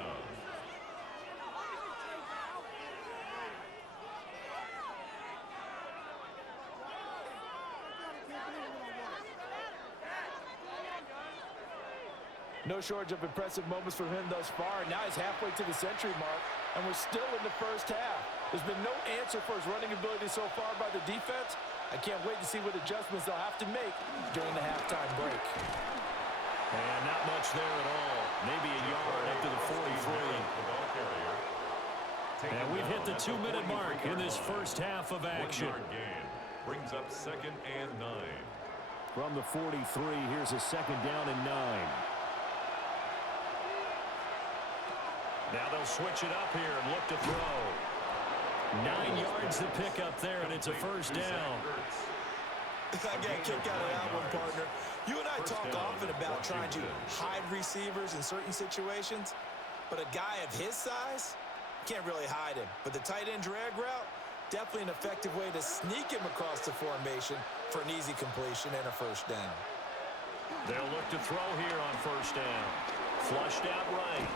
No shortage of impressive moments from him thus far. Now he's halfway to the century mark, and we're still in the 1st half. There's been no answer for his running ability so far by the defense. I can't wait to see what adjustments they'll have to make during the halftime break. And not much there at all. Maybe a yard up to the 43. And we've hit the 2-minute mark in this 1st half of action. Brings up 2nd and 9. From the 43, here's a 2nd down and 9. Now they'll switch it up here and look to throw. 9 yards to pick up there, and it's a 1st down. I got a kick out of that one, partner. You and I talk often about trying to hide receivers in certain situations, but a guy of his size can't really hide him. But the tight end drag route, definitely an effective way to sneak him across the formation for an easy completion and a 1st down. They'll look to throw here on 1st down. Flushed out right.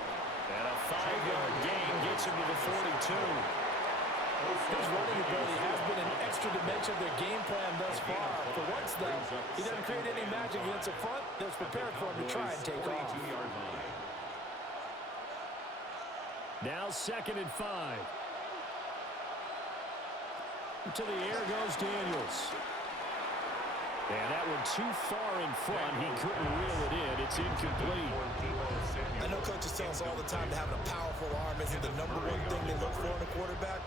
And a 5-yard gain gets him to the 42. His running ability has been an extra dimension of their game plan thus far. For once, though, he doesn't create any magic against the front that's prepared for him to try and take off. Now 2nd and 5. To the air goes Daniels. And that one too far in front. He couldn't reel it in. It's incomplete. I know coaches tell us all the time that having a powerful arm isn't the #1 thing they look for in a quarterback.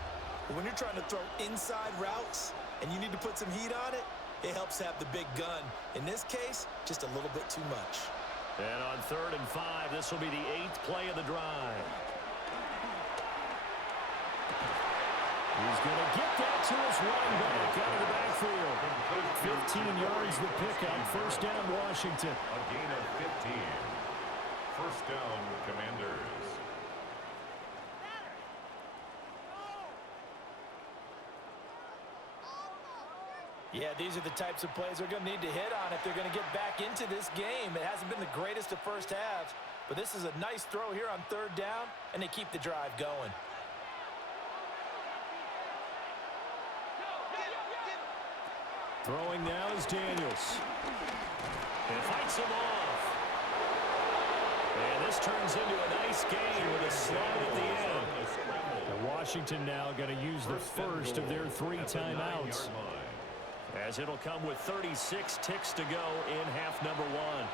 But when you're trying to throw inside routes and you need to put some heat on it, it helps to have the big gun. In this case, just a little bit too much. And on 3rd and 5, this will be the 8th play of the drive. He's going to get that to his running back out of the backfield. 15 yards the pickup. 1st down, Washington. A gain of 15. 1st down, Commanders. Yeah, these are the types of plays they're going to need to hit on if they're going to get back into this game. It hasn't been the greatest of 1st halves, But this is a nice throw here on third down, and they keep the drive going. Throwing now is Daniels. And fights him off. And this turns into a nice gain with a slide at the end. And Washington now going to use the first of their 3 timeouts, as it'll come with 36 ticks to go in half number 1.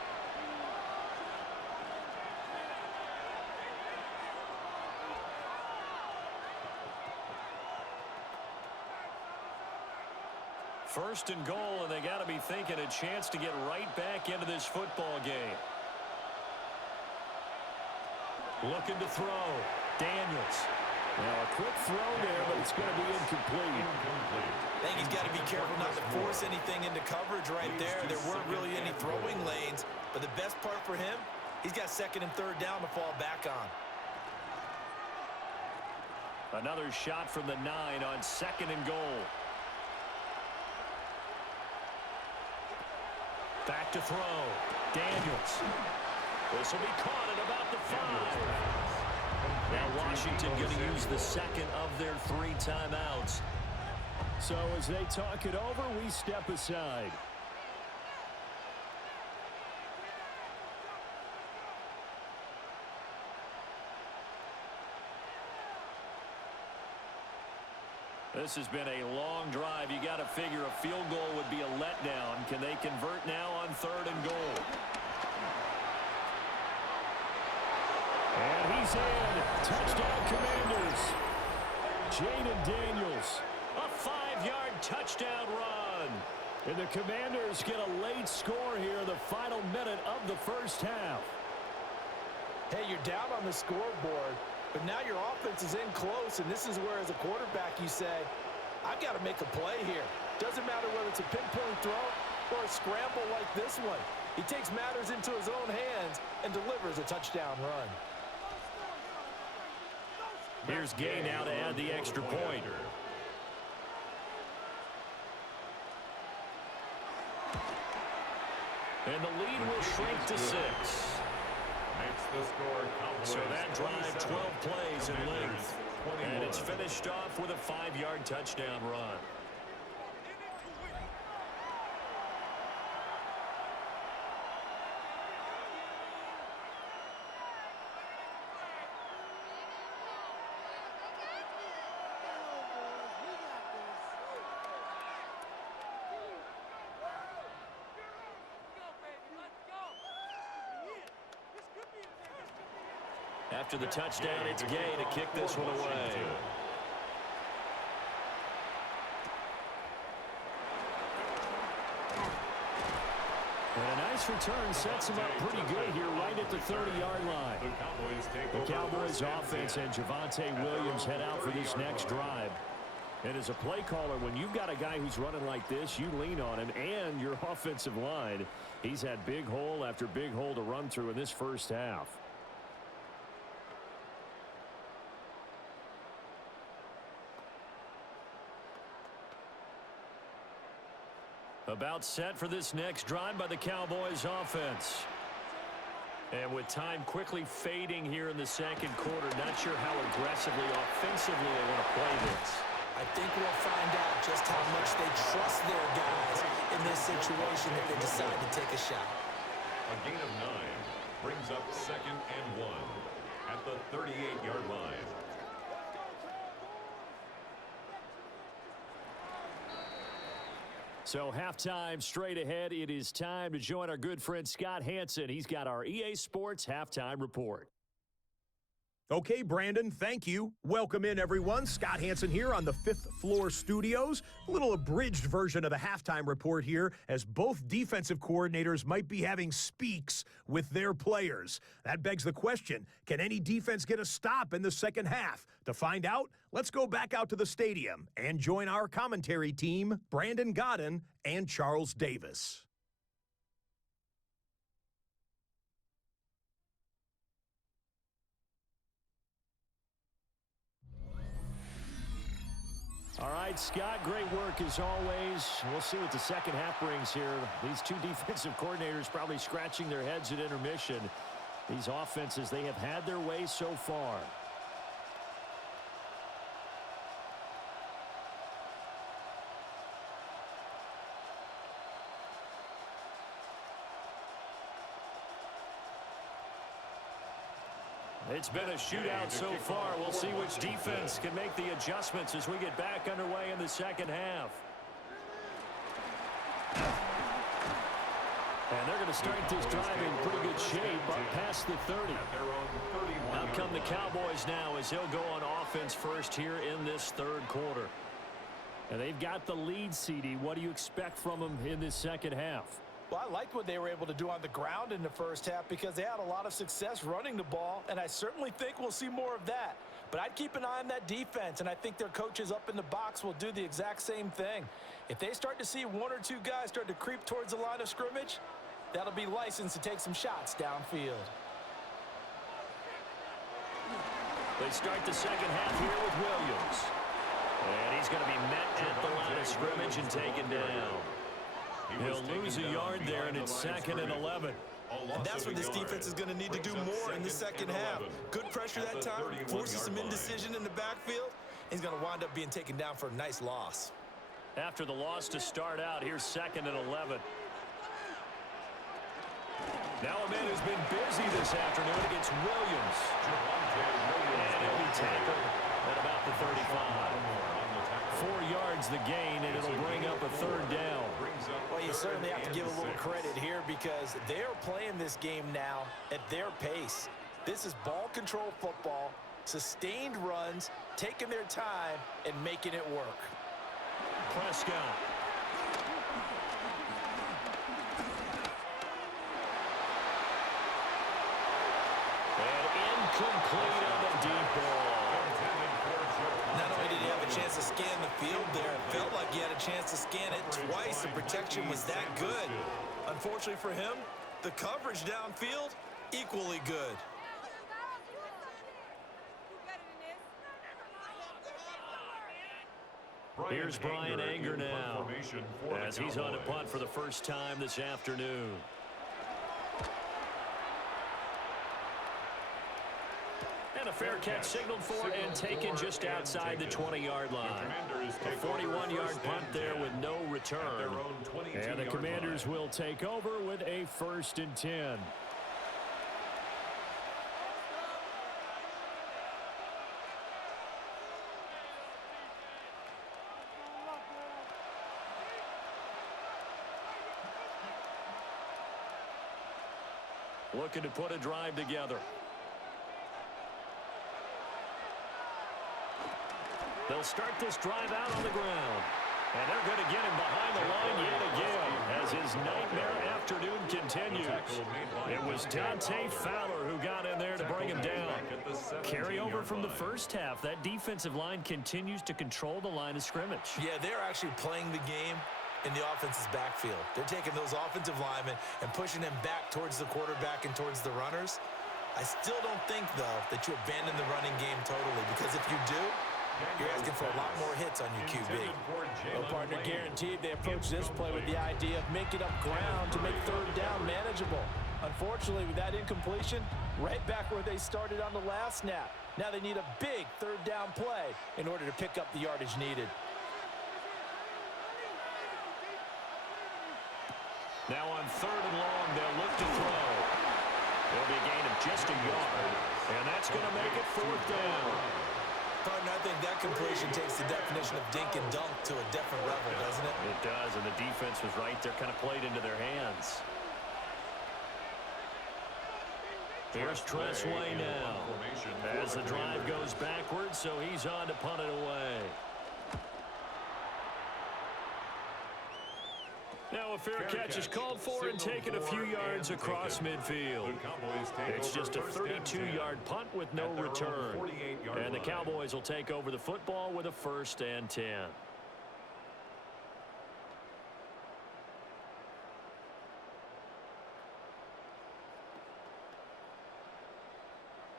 First and goal, and they got to be thinking a chance to get right back into this football game. Looking to throw. Daniels. Now a quick throw there, but it's going to be incomplete. I think he's got to be careful not to force anything into coverage right there. There weren't really any throwing lanes, but the best part for him, he's got second and third down to fall back on. Another shot from the 9 on second and goal. Back to throw. Daniels. This will be caught at about the 5. Now Washington going to use the second of their 3 timeouts. So as they talk it over, we step aside. This has been a long drive. You got to figure a field goal would be a letdown. Can they convert now on third and goal? And he's in. Touchdown, Commanders. Jaden Daniels. A 5-yard touchdown run. And the Commanders get a late score here in the final minute of the first half. Hey, you're down on the scoreboard, but now your offense is in close, and this is where, as a quarterback, you say, I've got to make a play here. Doesn't matter whether it's a pinpoint throw or a scramble like this one. He takes matters into his own hands and delivers a touchdown run. Here's Gay now to add the extra point. And the lead will shrink to 6. So that drive, 12 plays in length. And it's finished off with a 5-yard touchdown run. After the touchdown, it's Gay to kick this one away. And a nice return sets him up pretty good here right at the 30-yard line. The Cowboys offense and Javonte Williams head out for this next drive. And as a play caller, when you've got a guy who's running like this, you lean on him and your offensive line. He's had big hole after big hole to run through in this first half. About set for this next drive by the Cowboys offense. And with time quickly fading here in the second quarter, not sure how aggressively, offensively they want to play this. I think we'll find out just how much they trust their guys in this situation if they decide to take a shot. A gain of 9 brings up second and 1 at the 38-yard line. So halftime straight ahead. It is time to join our good friend Scott Hanson. He's got our EA Sports halftime report. Okay, Brandon, thank you. Welcome in, everyone. Scott Hanson here on the 5th floor studios. A little abridged version of the halftime report here, as both defensive coordinators might be having speaks with their players. That begs the question, can any defense get a stop in the second half? To find out, let's go back out to the stadium and join our commentary team, Brandon Godden and Charles Davis. All right, Scott, great work as always. We'll see what the second half brings here. These two defensive coordinators probably scratching their heads at intermission. These offenses, they have had their way so far. It's been a shootout so far. We'll see which defense can make the adjustments as we get back underway in the second half. And they're going to start this drive in pretty good shape up past the 30. Out come the Cowboys now as they'll go on offense first here in this third quarter. And they've got the lead, CD. What do you expect from them in this second half? Well, I liked what they were able to do on the ground in the first half because they had a lot of success running the ball, and I certainly think we'll see more of that. But I'd keep an eye on that defense, and I think their coaches up in the box will do the exact same thing. If they start to see one or two guys start to creep towards the line of scrimmage, that'll be licensed to take some shots downfield. They start the second half here with Williams. And he's going to be met at the line of scrimmage and taken down. He'll lose a yard there, and it's 2nd and 11. And that's what this defense is going to need to do more in the second half. Good pressure that time, forces some indecision in the backfield. He's going to wind up being taken down for a nice loss. After the loss to start out, here's 2nd and 11. Now a man who's been busy this afternoon against Williams. And he'll be tackled at about the 35. 4 yards the gain, and it'll bring up a 3rd down. Well, you certainly have to give a little credit here because they're playing this game now at their pace. This is ball control football, sustained runs, taking their time, and making it work. Prescott. And incomplete on the deep ball. Not only did he have a chance to scan the field there, it felt like he had a chance to scan it twice. The protection was that good. Unfortunately for him, the coverage downfield, equally good. Here's Brian Anger now as he's on a punt for the first time this afternoon. And a fair catch signaled for and taken just outside the 20-yard line. A 41-yard punt there with no return. And the Commanders will take over with a 1st and 10. Looking to put a drive together. They'll start this drive out on the ground. And they're going to get him behind the line yet again as his nightmare afternoon continues. It was Dante Fowler who got in there to bring him down. Carry over from the first half. That defensive line continues to control the line of scrimmage. Yeah, they're actually playing the game in the offense's backfield. They're taking those offensive linemen and pushing them back towards the quarterback and towards the runners. I still don't think, though, that you abandon the running game totally, because if you do, you're asking for a lot more hits on your QB. Well, partner, guaranteed they approach this play with the idea of making up ground to make 3rd down manageable. Unfortunately, with that incompletion, right back where they started on the last snap. Now they need a big 3rd down play in order to pick up the yardage needed. Now on 3rd and long, they'll look to throw. There'll be a gain of just a yard, and that's going to make it 4th down. Partner, I think that completion takes the definition of dink and dunk to a different level, doesn't it? It does, and the defense was right there, kind of played into their hands. Here's Tressway now as the drive goes backwards, so he's on to punt it away. Now a fair catch is called for and taken a few yards across midfield. It's just a 32-yard punt with no return. And the Cowboys will take over the football with a 1st and 10.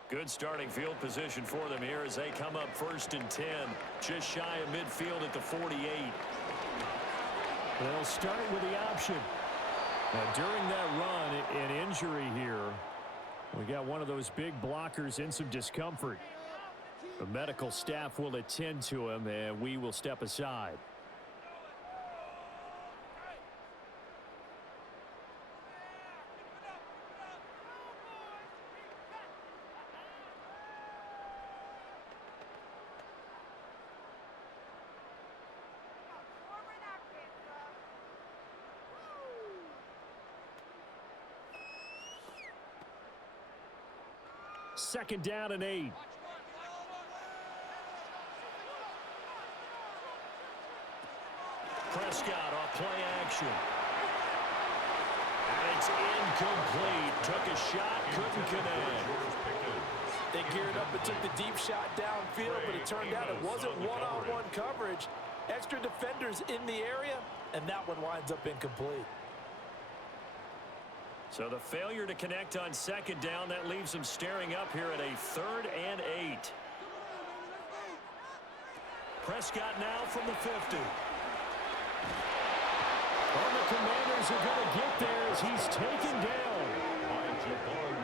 Good starting field position for them here as they come up 1st and 10. Just shy of midfield at the 48. They'll start with the option. Now, during that run, an injury here We got one of those big blockers in some discomfort. The medical staff will attend to him, and we will step aside. Second down and 8. Prescott off play action. And it's incomplete. Took a shot, couldn't connect. They geared up and took the deep shot downfield, but it turned out it wasn't one-on-one coverage. Extra defenders in the area, and that one winds up incomplete. So the failure to connect on second down, that leaves them staring up here at a 3rd and 8. Prescott now from the 50. Well, the Commanders are going to get there as he's taken down.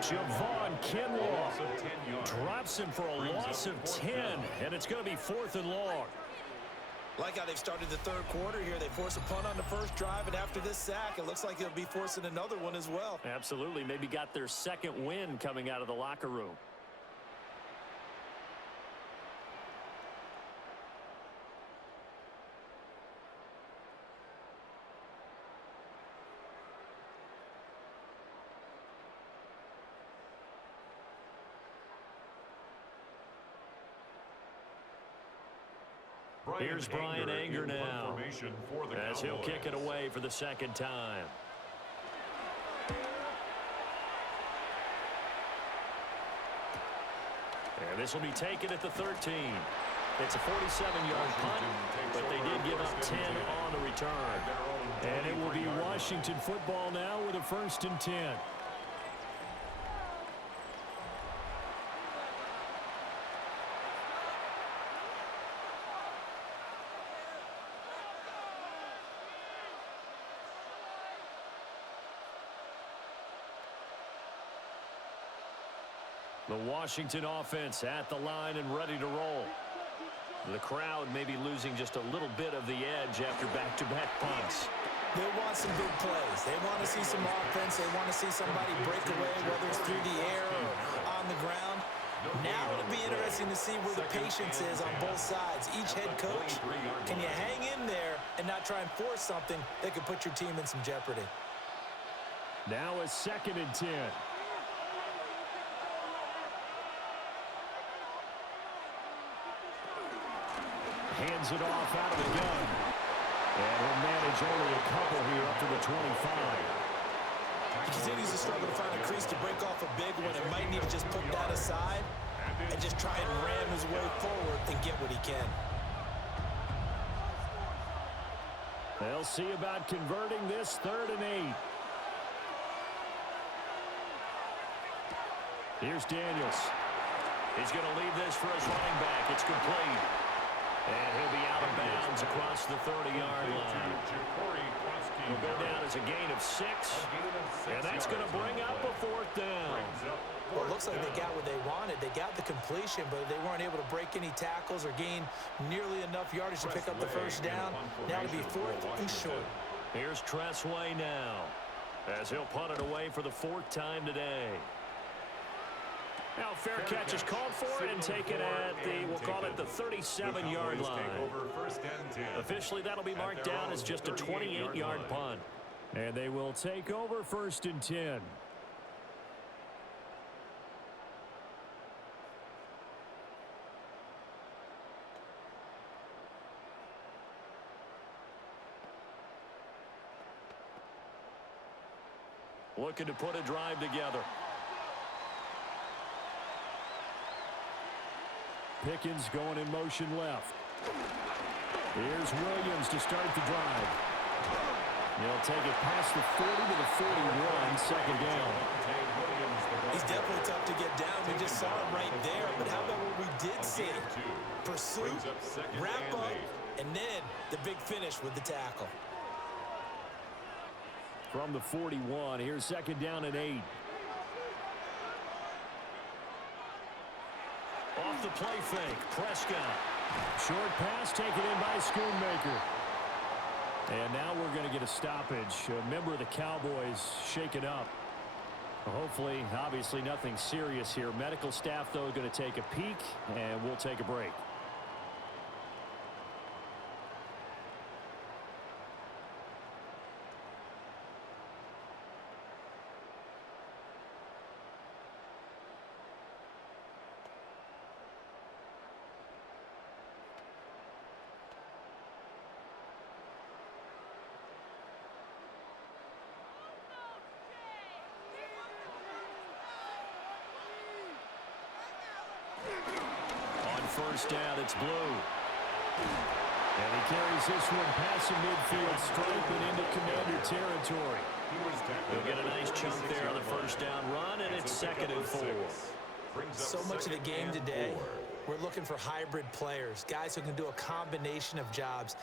Javon Kinlaw drops him for a loss of 10, and it's going to be 4th and long. Like how they've started the third quarter here. They force a punt on the first drive, and after this sack, it looks like they'll be forcing another one as well. Absolutely. Maybe got their second win coming out of the locker room. Here's Brian Anger now as he'll kick it away for the second time. And this will be taken at the 13. It's a 47-yard punt, but they did give up 10 on the return. And it will be Washington football now with a 1st and 10. The Washington offense at the line and ready to roll. The crowd may be losing just a little bit of the edge after back-to-back punts. They want some big plays. They want to see some offense. They want to see somebody break away, whether it's through the air or on the ground. Now it'll be interesting to see where the patience is on both sides. Each head coach, can you hang in there and not try and force something that could put your team in some jeopardy? Now a 2nd and 10. Hands it off out of the gun. And he'll manage only a couple here up to the 25. He continues to struggle to find a crease to break off a big one. It might need to just put that aside and just try and ram his way forward and get what he can. They'll see about converting this 3rd and 8. Here's Daniels. He's going to leave this for his running back. It's complete. And he'll be out of bounds across the 30-yard line. He'll go down as a gain of 6. And that's going to bring up a 4th down. Well, it looks like they got what they wanted. They got the completion, but they weren't able to break any tackles or gain nearly enough yardage to pick up the first down. Now it'll be 4th and short. Here's Tressway now as he'll punt it away for the 4th time today. Now fair catch is called for and taken at the, we'll call it the 37-yard line. Officially, that'll be marked down as just a 28-yard punt. And they will take over 1st and 10. Looking to put a drive together. Pickens going in motion left. Here's Williams to start the drive. They'll take it past the 40 to the 41, 2nd down. He's definitely tough to get down. We just saw him right there. But how about what we did see? Pursuit, wrap up, and then the big finish with the tackle. From the 41, here's 2nd down and 8. the play fake. Prescott. Short pass taken in by Schoonmaker. And now we're going to get a stoppage. A member of the Cowboys shaken up. Hopefully, obviously, nothing serious here. Medical staff, though, going to take a peek, and we'll take a break. First down, it's Blue. And he carries this one past the midfield stripe and into Commander territory. He'll get a nice chunk there on the first down run, and it's 2nd and 4. So much of the game today, we're looking for hybrid players, guys who can do a combination of jobs.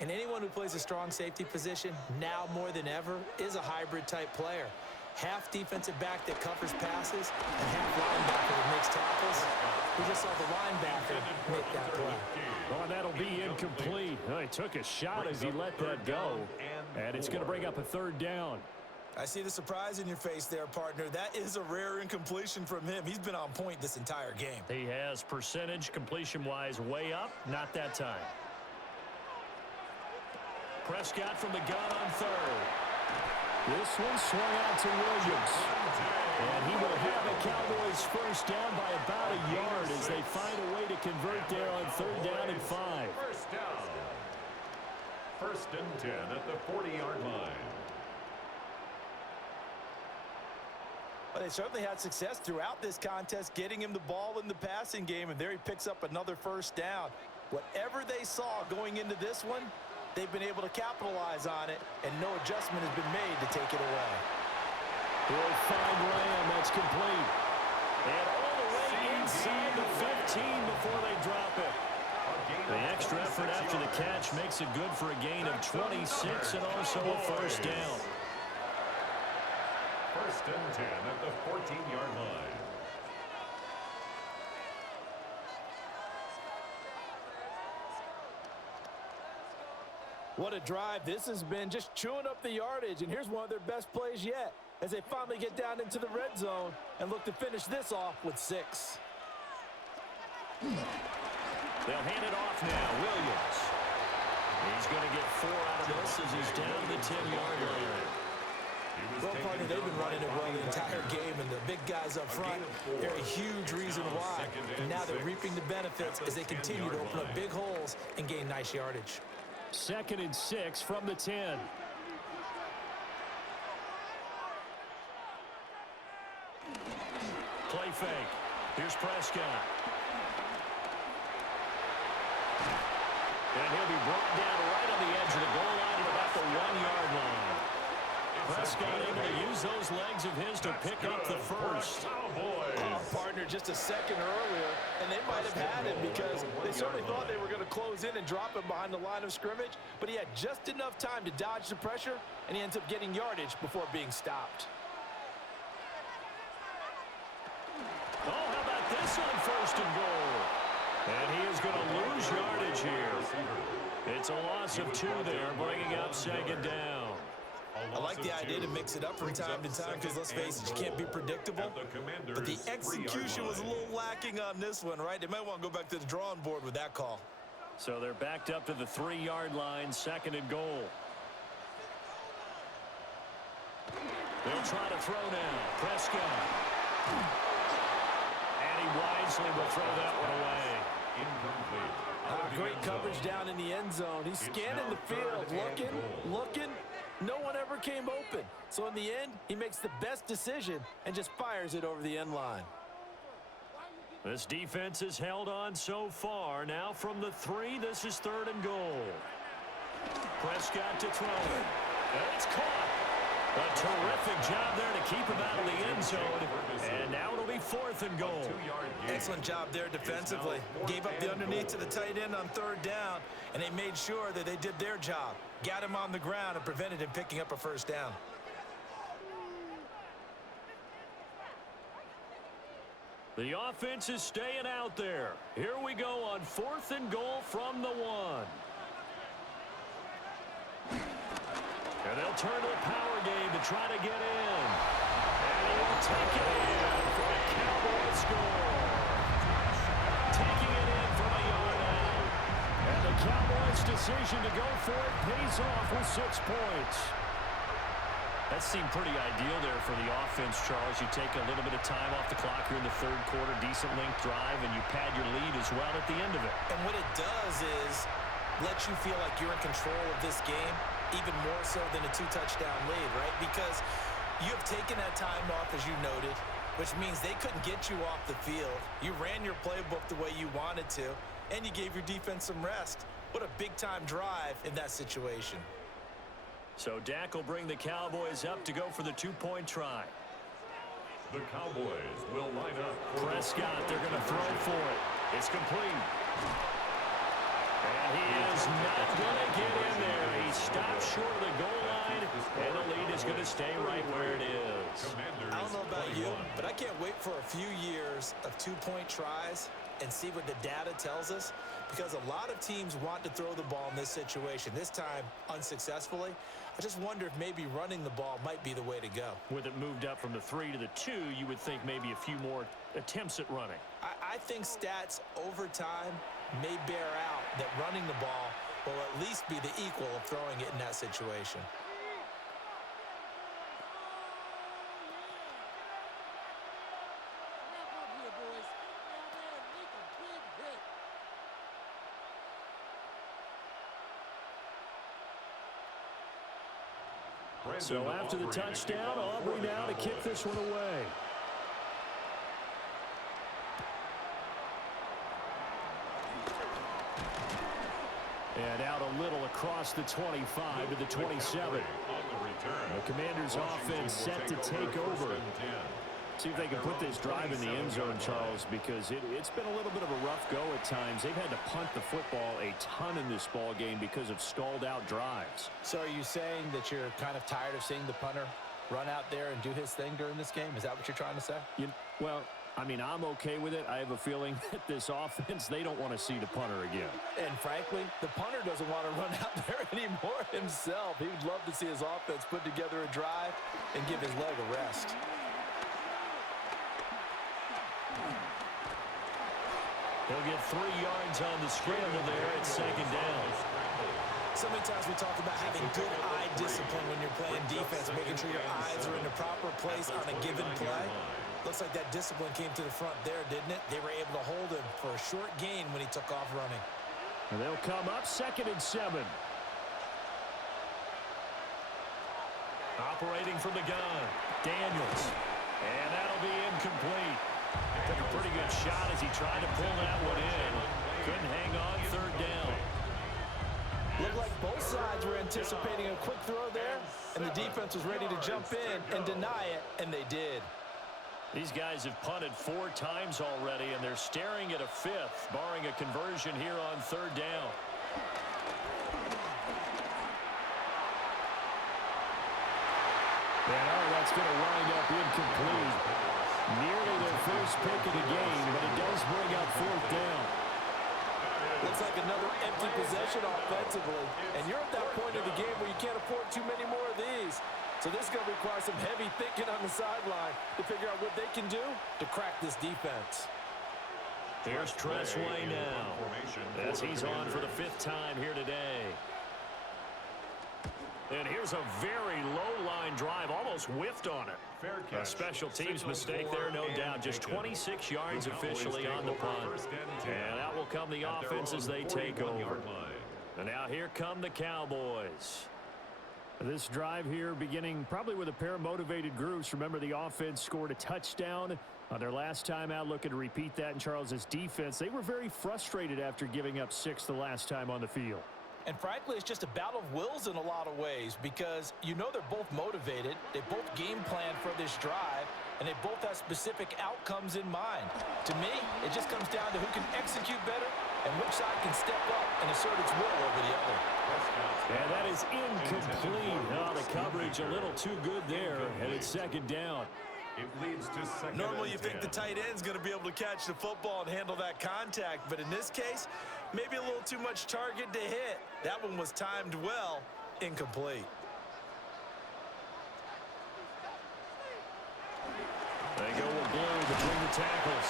And anyone who plays a strong safety position, now more than ever, is a hybrid-type player. Half defensive back that covers passes, and half linebacker that makes tackles. We just saw the linebacker make that play. Oh, that'll be incomplete. Oh, he took a shot as he let that go, and it's going to bring up a 3rd down. I see the surprise in your face there, partner. That is a rare incompletion from him. He's been on point this entire game. He has percentage completion-wise way up. Not that time. Prescott from the gun on 3rd. This one swung out to Williams. And he will have a Cowboys first down by about a yard as they find a way to convert there on 3rd down and 5. First down. 1st and 10 at the 40-yard line. Well, they certainly had success throughout this contest, getting him the ball in the passing game, and there he picks up another first down. Whatever they saw going into this one, they've been able to capitalize on it, and no adjustment has been made to take it away. He'll find Lamb. That's complete. And all the way inside the 15 before they drop it. The extra effort after the catch makes it good for a gain of 26 and also a first down. 1st and 10 at the 14-yard line. What a drive this has been, just chewing up the yardage, and here's one of their best plays yet as they finally get down into the red zone and look to finish this off with 6. They'll hand it off now. Williams. He's going to get 4 out of this as he's down to the 10-yard line. Well, partner, they've been running it well the entire game, and the big guys up front, they're a huge reason why. And now they're reaping the benefits as they continue to open up big holes and gain nice yardage. 2nd and 6 from the 10. Play fake. Here's Prescott. And he'll be brought down right on the edge of the goal line at about the 1-yard line. Prescott able to use those legs of his to pick up the first. Partner just a second earlier, and they might have had him because they certainly thought they were going to close in and drop him behind the line of scrimmage, but he had just enough time to dodge the pressure, and he ends up getting yardage before being stopped. Oh, how about this on 1st and goal? And he is going to lose yardage here. It's a loss of 2 there, bringing up 2nd down. I like the idea to mix it up from time to time because, let's face it, you can't be predictable. But the execution was a little lacking on this one, right? They might want to go back to the drawing board with that call. So they're backed up to the 3-yard line, 2nd and goal. They'll try to throw now. Prescott. And he wisely will throw that one away. Incomplete. Great coverage down in the end zone. He's scanning the field, looking. No one ever came open. So in the end, he makes the best decision and just fires it over the end line. This defense has held on so far. Now from the 3, this is 3rd and goal. Prescott to throw. And it's caught. A terrific job there to keep him out of the end zone. And now it'll be 4th and goal. Excellent job there defensively. Gave up the underneath to the tight end on 3rd down, and they made sure that they did their job. Got him on the ground and prevented him picking up a first down. The offense is staying out there. Here we go on 4th and goal from the 1. And they'll turn to the power game to try to get in. And he will take it in for a Cowboys score. Taking it in from a yard out. And the Cowboys' decision to go for it pays off with 6 points. That seemed pretty ideal there for the offense, Charles. You take a little bit of time off the clock here in the 3rd quarter, decent length drive, and you pad your lead as well at the end of it. And what it does is let you feel like you're in control of this game, even more so than a 2-touchdown lead, right? Because you have taken that time off, as you noted, which means they couldn't get you off the field. You ran your playbook the way you wanted to, and you gave your defense some rest. What a big-time drive in that situation. So Dak will bring the Cowboys up to go for the 2-point try. The Cowboys will line up for Prescott, they're going to throw for it. It's complete. And he is not going to get in there. He stops short of the goal line, and the lead is going to stay right where it is. I don't know about you, but I can't wait for a few years of 2-point tries and see what the data tells us, because a lot of teams want to throw the ball in this situation, this time unsuccessfully. I just wonder if maybe running the ball might be the way to go. With it moved up from the 3 to the 2, you would think maybe a few more attempts at running. I think stats over time may bear out that running the ball will at least be the equal of throwing it in that situation. So after the touchdown, Aubrey now to kick this one away. And out a little across the 25 to the 27. The Commanders' offense set to take over. See if they can put this drive in the end zone, Charles, because it's been a little bit of a rough go at times. They've had to punt the football a ton in this ball game because of stalled-out drives. So are you saying that you're kind of tired of seeing the punter run out there and do his thing during this game? Is that what you're trying to say? Well, I mean, I'm okay with it. I have a feeling that this offense, they don't want to see the punter again. And frankly, the punter doesn't want to run out there anymore himself. He would love to see his offense put together a drive and give his leg a rest. He'll get 3 yards on the scramble there at 2nd down. So many times we talk about having good eye discipline when you're playing defense, making sure your eyes are in the proper place on a given play. Looks like that discipline came to the front there, didn't it? They were able to hold him for a short gain when he took off running. And they'll come up 2nd and 7. Operating from the gun, Daniels. And that'll be incomplete. Took a pretty good shot as he tried to pull that one in. Couldn't hang on 3rd down. Looked like both sides were anticipating a quick throw there, and the defense was ready to jump in and deny it, and they did. These guys have punted 4 times already, and they're staring at a 5th, barring a conversion here on 3rd down. And that's going to wind up incomplete. Nearly their first pick of the game, but it does bring up 4th down. Looks like another empty possession offensively, and you're at that point of the game where you can't afford too many more of these. So this is going to require some heavy thinking on the sideline to figure out what they can do to crack this defense. Here's Tressway now, as he's on for the 5th time here today. And here's a very low-line drive, almost whiffed on it. A special teams mistake there, no doubt. Just 26 yards officially on the punt. And out will come the offense as they take over. And now here come the Cowboys. This drive here beginning probably with a pair of motivated groups. Remember, the offense scored a touchdown on their last time out, looking to repeat that in Charles's defense. They were very frustrated after giving up 6 the last time on the field. And frankly, it's just a battle of wills in a lot of ways, because you know they're both motivated, they both game plan for this drive, and they both have specific outcomes in mind. To me, it just comes down to who can execute better and which side can step up and assert its will over the other. And that is incomplete. Oh, the coverage a little too good there, and it's 2nd down. It leads to second. Normally you and think the 10. tight end's going to be able to catch the football and handle that contact, but in this case, maybe a little too much target to hit. That one was timed well, incomplete. They go with blue between the tackles.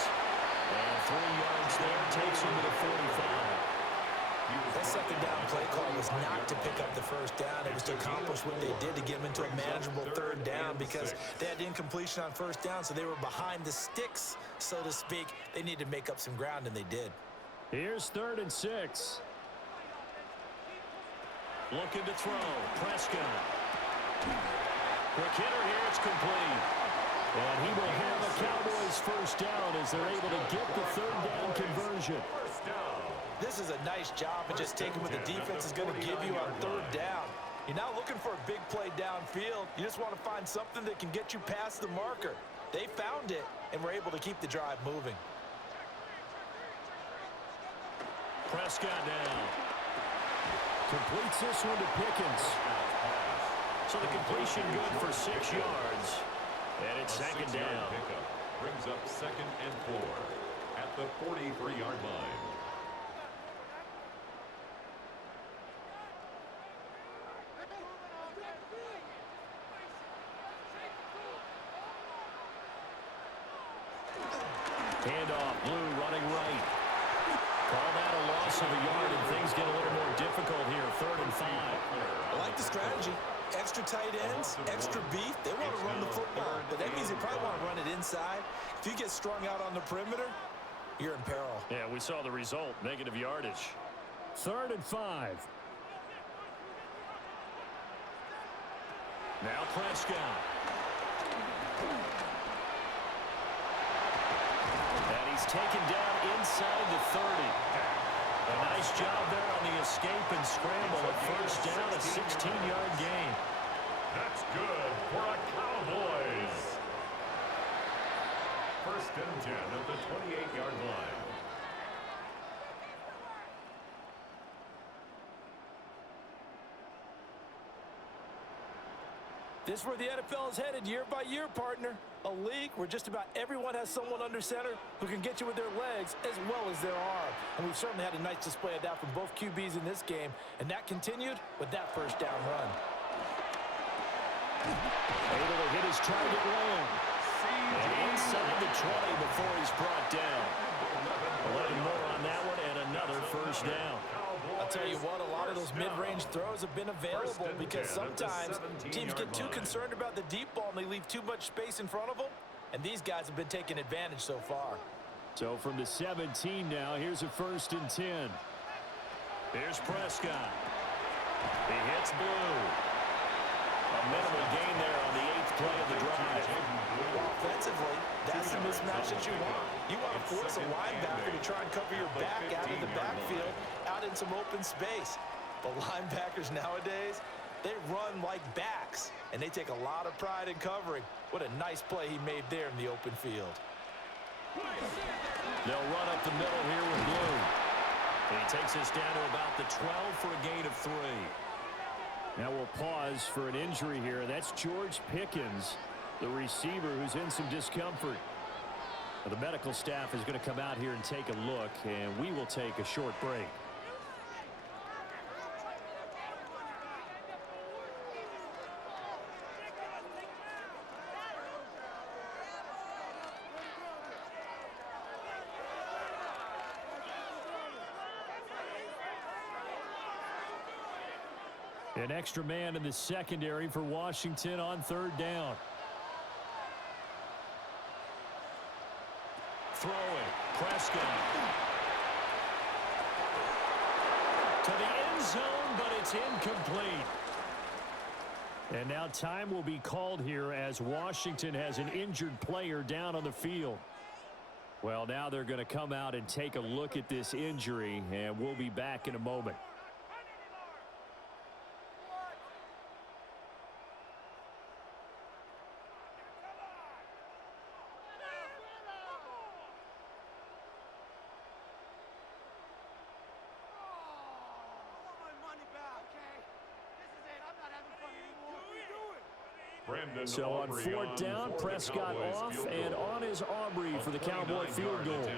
And 3 yards there takes him to the 45. That second down play call was not to pick up the first down. It was to accomplish what they did to get them into a manageable third down because they had incompletion on first down, so they were behind the sticks, so to speak. They needed to make up some ground, and they did. Here's 3rd and 6. Looking to throw. Prescott. Quick hitter here. It's complete. And he will have a Cowboys first down as they're able to get the 3rd down conversion. This is a nice job of just taking what the defense is going to give you on 3rd down. You're not looking for a big play downfield. You just want to find something that can get you past the marker. They found it and were able to keep the drive moving. Prescott now. Completes this one to Pickens. So the completion good for 6 yards. And it's 2nd down. Pickup brings up 2nd and 4 at the 43-yard line. Handoff, Blue running right. Call that a loss of a yard, and things get a little more difficult here. 3rd and 5. I like the strategy. Extra tight ends, extra beef. They want to run the football, but that means they probably want to run it inside. If you get strung out on the perimeter, you're in peril. Yeah, we saw the result. Negative yardage. 3rd and 5. Now Prescott. And he's taken down inside the 30. A nice job there on the escape and scramble at first down, a 16-yard gain. That's good for a Cowboys. 1st and 10 at the 28-yard line. This is where the NFL is headed year by year, partner. A league where just about everyone has someone under center who can get you with their legs as well as their arm. And we've certainly had a nice display of that from both QBs in this game. And that continued with that first down run. Able to hit his target long. And inside the 20 before he's brought down. 11 more on that one and another first down. I'll tell you what, a lot of those mid-range throws have been available because sometimes teams get too concerned about the deep ball and they leave too much space in front of them. And these guys have been taking advantage so far. So from the 17 now, here's a 1st and 10. Here's Prescott. He hits Blue. A minimal gain there on the 8th play of the drive. Offensively, that's the mismatch that you want. You want to force a linebacker to try and cover your back out of the backfield, out in some open space. But linebackers nowadays, they run like backs, and they take a lot of pride in covering. What a nice play he made there in the open field. They'll run up the middle here with Blue. And he takes us down to about the 12 for a gain of 3. Now we'll pause for an injury here. That's George Pickens, the receiver who's in some discomfort. The medical staff is going to come out here and take a look, and we will take a short break. An extra man in the secondary for Washington on 3rd down. Throwing. Prescott. To the end zone, but it's incomplete. And now time will be called here as Washington has an injured player down on the field. Well, now they're going to come out and take a look at this injury, and we'll be back in a moment. So on fourth down, Prescott off, and on is Aubrey for the Cowboy field goal.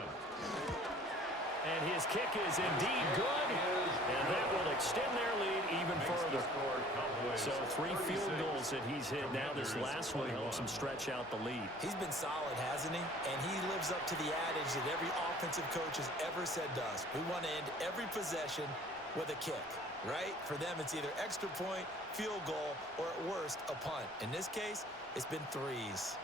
And his kick is indeed good, and that will extend their lead even further. So 3 field goals that he's hit. Now this last one helps him stretch out the lead. He's been solid, hasn't he? And he lives up to the adage that every offensive coach has ever said to us. We want to end every possession with a kick, right? For them, it's either extra point, field goal, or at worst, a punt. In this case, it's been 3s.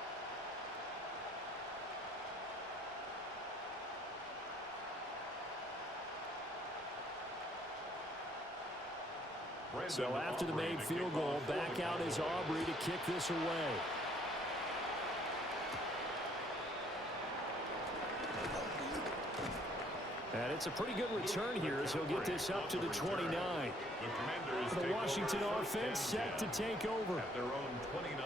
So after the made field goal, back out is Aubrey to kick this away. And it's a pretty good return here as he'll get this up to the 29. The Washington offense set to take over.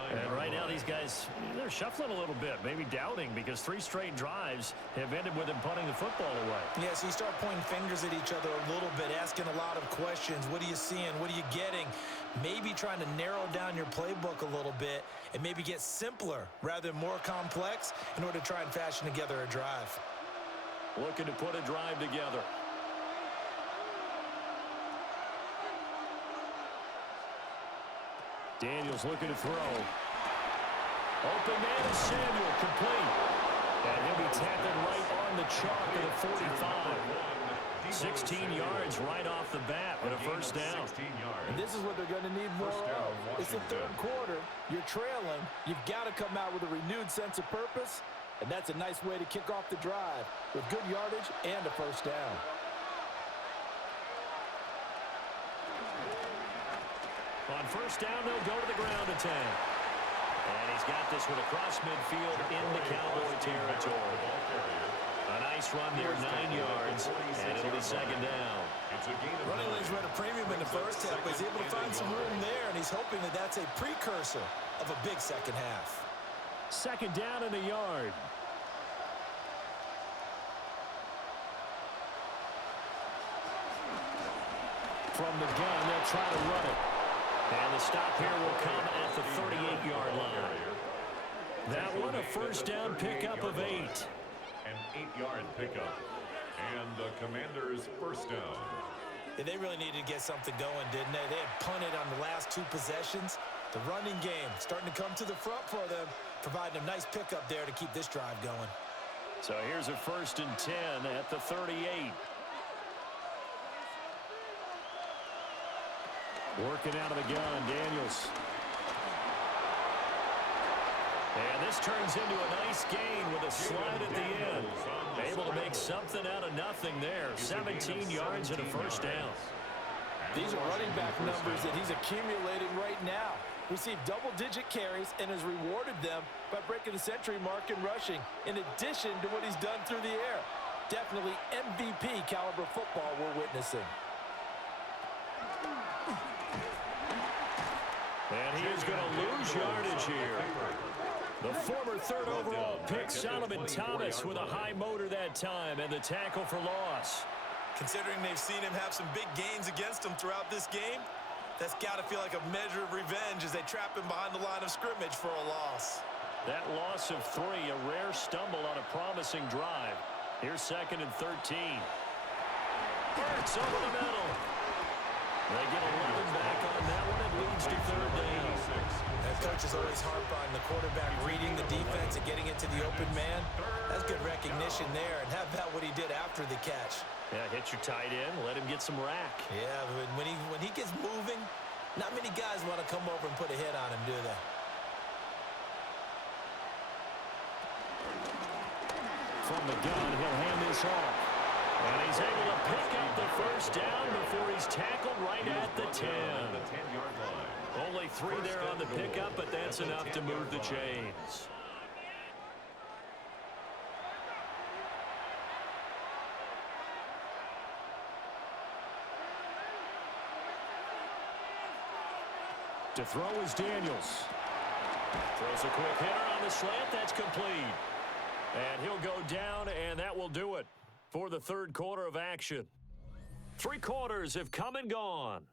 And right now these guys, they're shuffling a little bit, maybe doubting, because 3 straight drives have ended with him punting the football away. Yeah, so you start pointing fingers at each other a little bit, asking a lot of questions. What are you seeing? What are you getting? Maybe trying to narrow down your playbook a little bit and maybe get simpler rather than more complex in order to try and fashion together a drive. Looking to put a drive together. Daniels looking to throw. Open man is Samuel, complete. And he'll be tackled right on the chalk of the 45. 16 yards right off the bat with a first down. And this is what they're going to need more of. It's the third quarter. You're trailing. You've got to come out with a renewed sense of purpose. And that's a nice way to kick off the drive with good yardage and a first down. On first down, they'll go to the ground attack. And he's got this one across midfield into Cowboy territory. A nice run there, 9 yards, and it'll be second down. Running lanes run a premium in the first half, but he's able to find some room there, and he's hoping that that's a precursor of a big second half. Second down and a yard. From the gun, they'll try to run it. And the stop here will come at the 38-yard line. That one, a first down pickup of 8. An 8-yard pickup. And the Commanders' first down. Yeah, they really needed to get something going, didn't they? They had punted on the last 2 possessions. The running game starting to come to the front for them, providing a nice pickup there to keep this drive going. So here's a first and 10 at the 38. Working out of the gun, Daniels. And this turns into a nice gain with a slide at the end. Able to make something out of nothing there. 17 yards and a first down. These are running back numbers that he's accumulating right now. Received double-digit carries and has rewarded them by breaking the century mark in rushing, in addition to what he's done through the air. Definitely MVP caliber football we're witnessing. And he is going to lose yardage here. The former third overall pick, Solomon Thomas, with a high motor that time, and the tackle for loss. Considering they've seen him have some big gains against them throughout this game, that's got to feel like a measure of revenge as they trap him behind the line of scrimmage for a loss. That loss of 3, a rare stumble on a promising drive. Here's second and 13. Hurts over the middle. They get 11 back on that one. It leads to third down. That coach is always harp on the quarterback reading the defense and getting into the open man. That's good recognition there. And how about what he did after the catch? Yeah, hit your tight end, let him get some rack. Yeah, but when he gets moving, not many guys want to come over and put a hit on him, do they? From the gun, he'll hand this off. And he's able to pick up the first down before he's tackled right at the 10. Only 3 there on the pickup, but that's enough to move the chains. To throw is Daniels. Throws a quick hitter on the slant. That's complete. And he'll go down, and that will do it for the third quarter of action. 3 quarters have come and gone.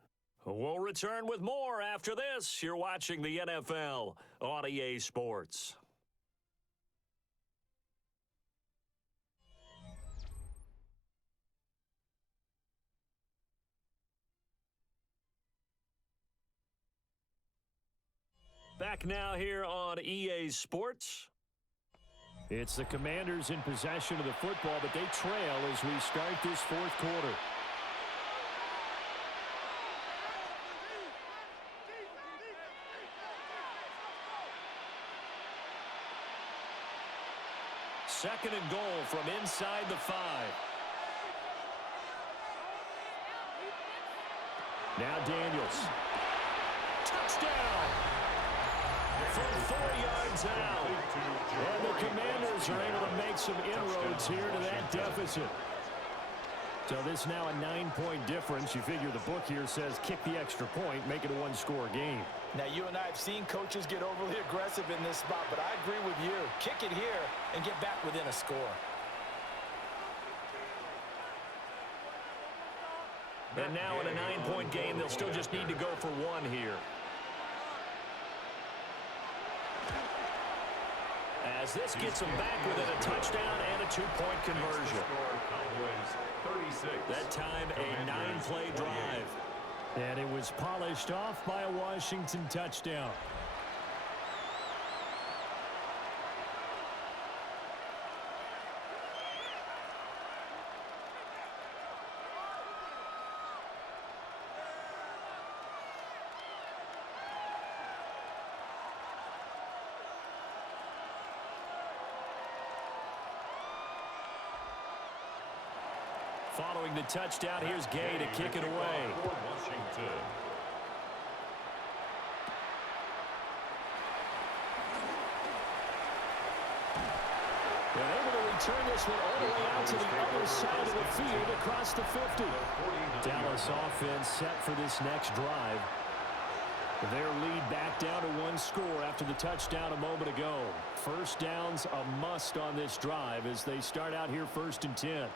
We'll return with more after this. You're watching the NFL on EA Sports. Back now here on EA Sports. It's the Commanders in possession of the football, but they trail as we start this fourth quarter. Second and goal from inside the 5. Now Daniels. Touchdown! From 4 yards out. And the Commanders are able to make some inroads here to that deficit. So this now a 9-point difference. You figure the book here says kick the extra point, make it a one-score game. Now, you and I have seen coaches get overly aggressive in this spot, but I agree with you. Kick it here and get back within a score. And now in a 9-point game, they'll still just need to go for one here. As this gets them back within a touchdown and a 2-point conversion. That time a 9-play drive. And it was polished off by a Washington touchdown. Following the touchdown, here's Gay to kick it away. Washington. And able to return this one all the way out to the other side of the field across the 50. Dallas offense set for this next drive. Their lead back down to one score after the touchdown a moment ago. First down's a must on this drive as they start out here 1st and 10.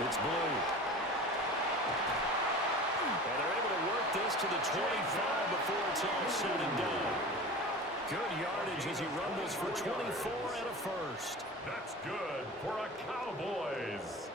It's Blue. And they're able to work this to the 25 before it's all said and done. Good yardage as he rumbles for 24 and a first. That's good for a Cowboys.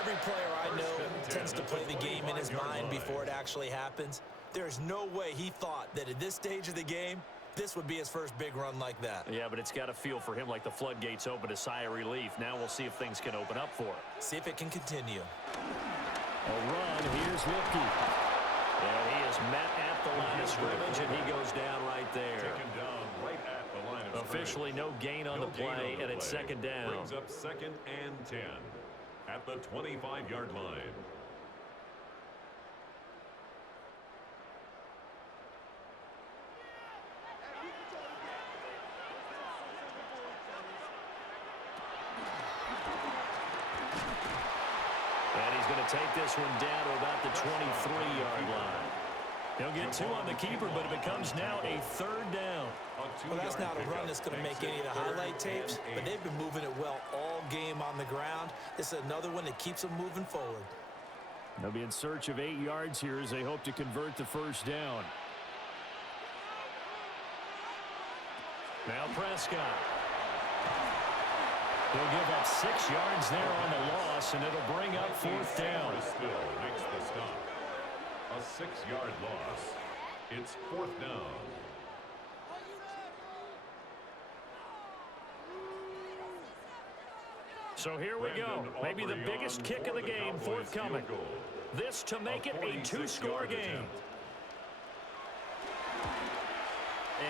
Every player I know tends to play the game in his mind before it actually happens. There's no way he thought that at this stage of the game, this would be his first big run like that. Yeah, but it's got to feel for him like the floodgates open, a sigh of relief. Now we'll see if things can open up for him. See if it can continue. A run. Here's Lipke. And he is met at the line of scrimmage, and he goes down right there. Taken down right at the line of Officially no gain on the play, and it's second down. Brings up 2nd and 10 at the 25-yard line. Take this one down to about the 23-yard line. He'll get 2 on the keeper, but it becomes now a 3rd down. Well, that's not a run that's going to make any of the highlight tapes, but they've been moving it well all game on the ground. This is another one that keeps them moving forward. They'll be in search of 8 yards here as they hope to convert the first down. Now Prescott. He'll give up 6 yards there on the loss, and it'll bring up 4th down. Still makes the stop. A 6-yard loss. It's 4th down. So here we go. Maybe the biggest kick of the game forthcoming. This to make it a 2-score game.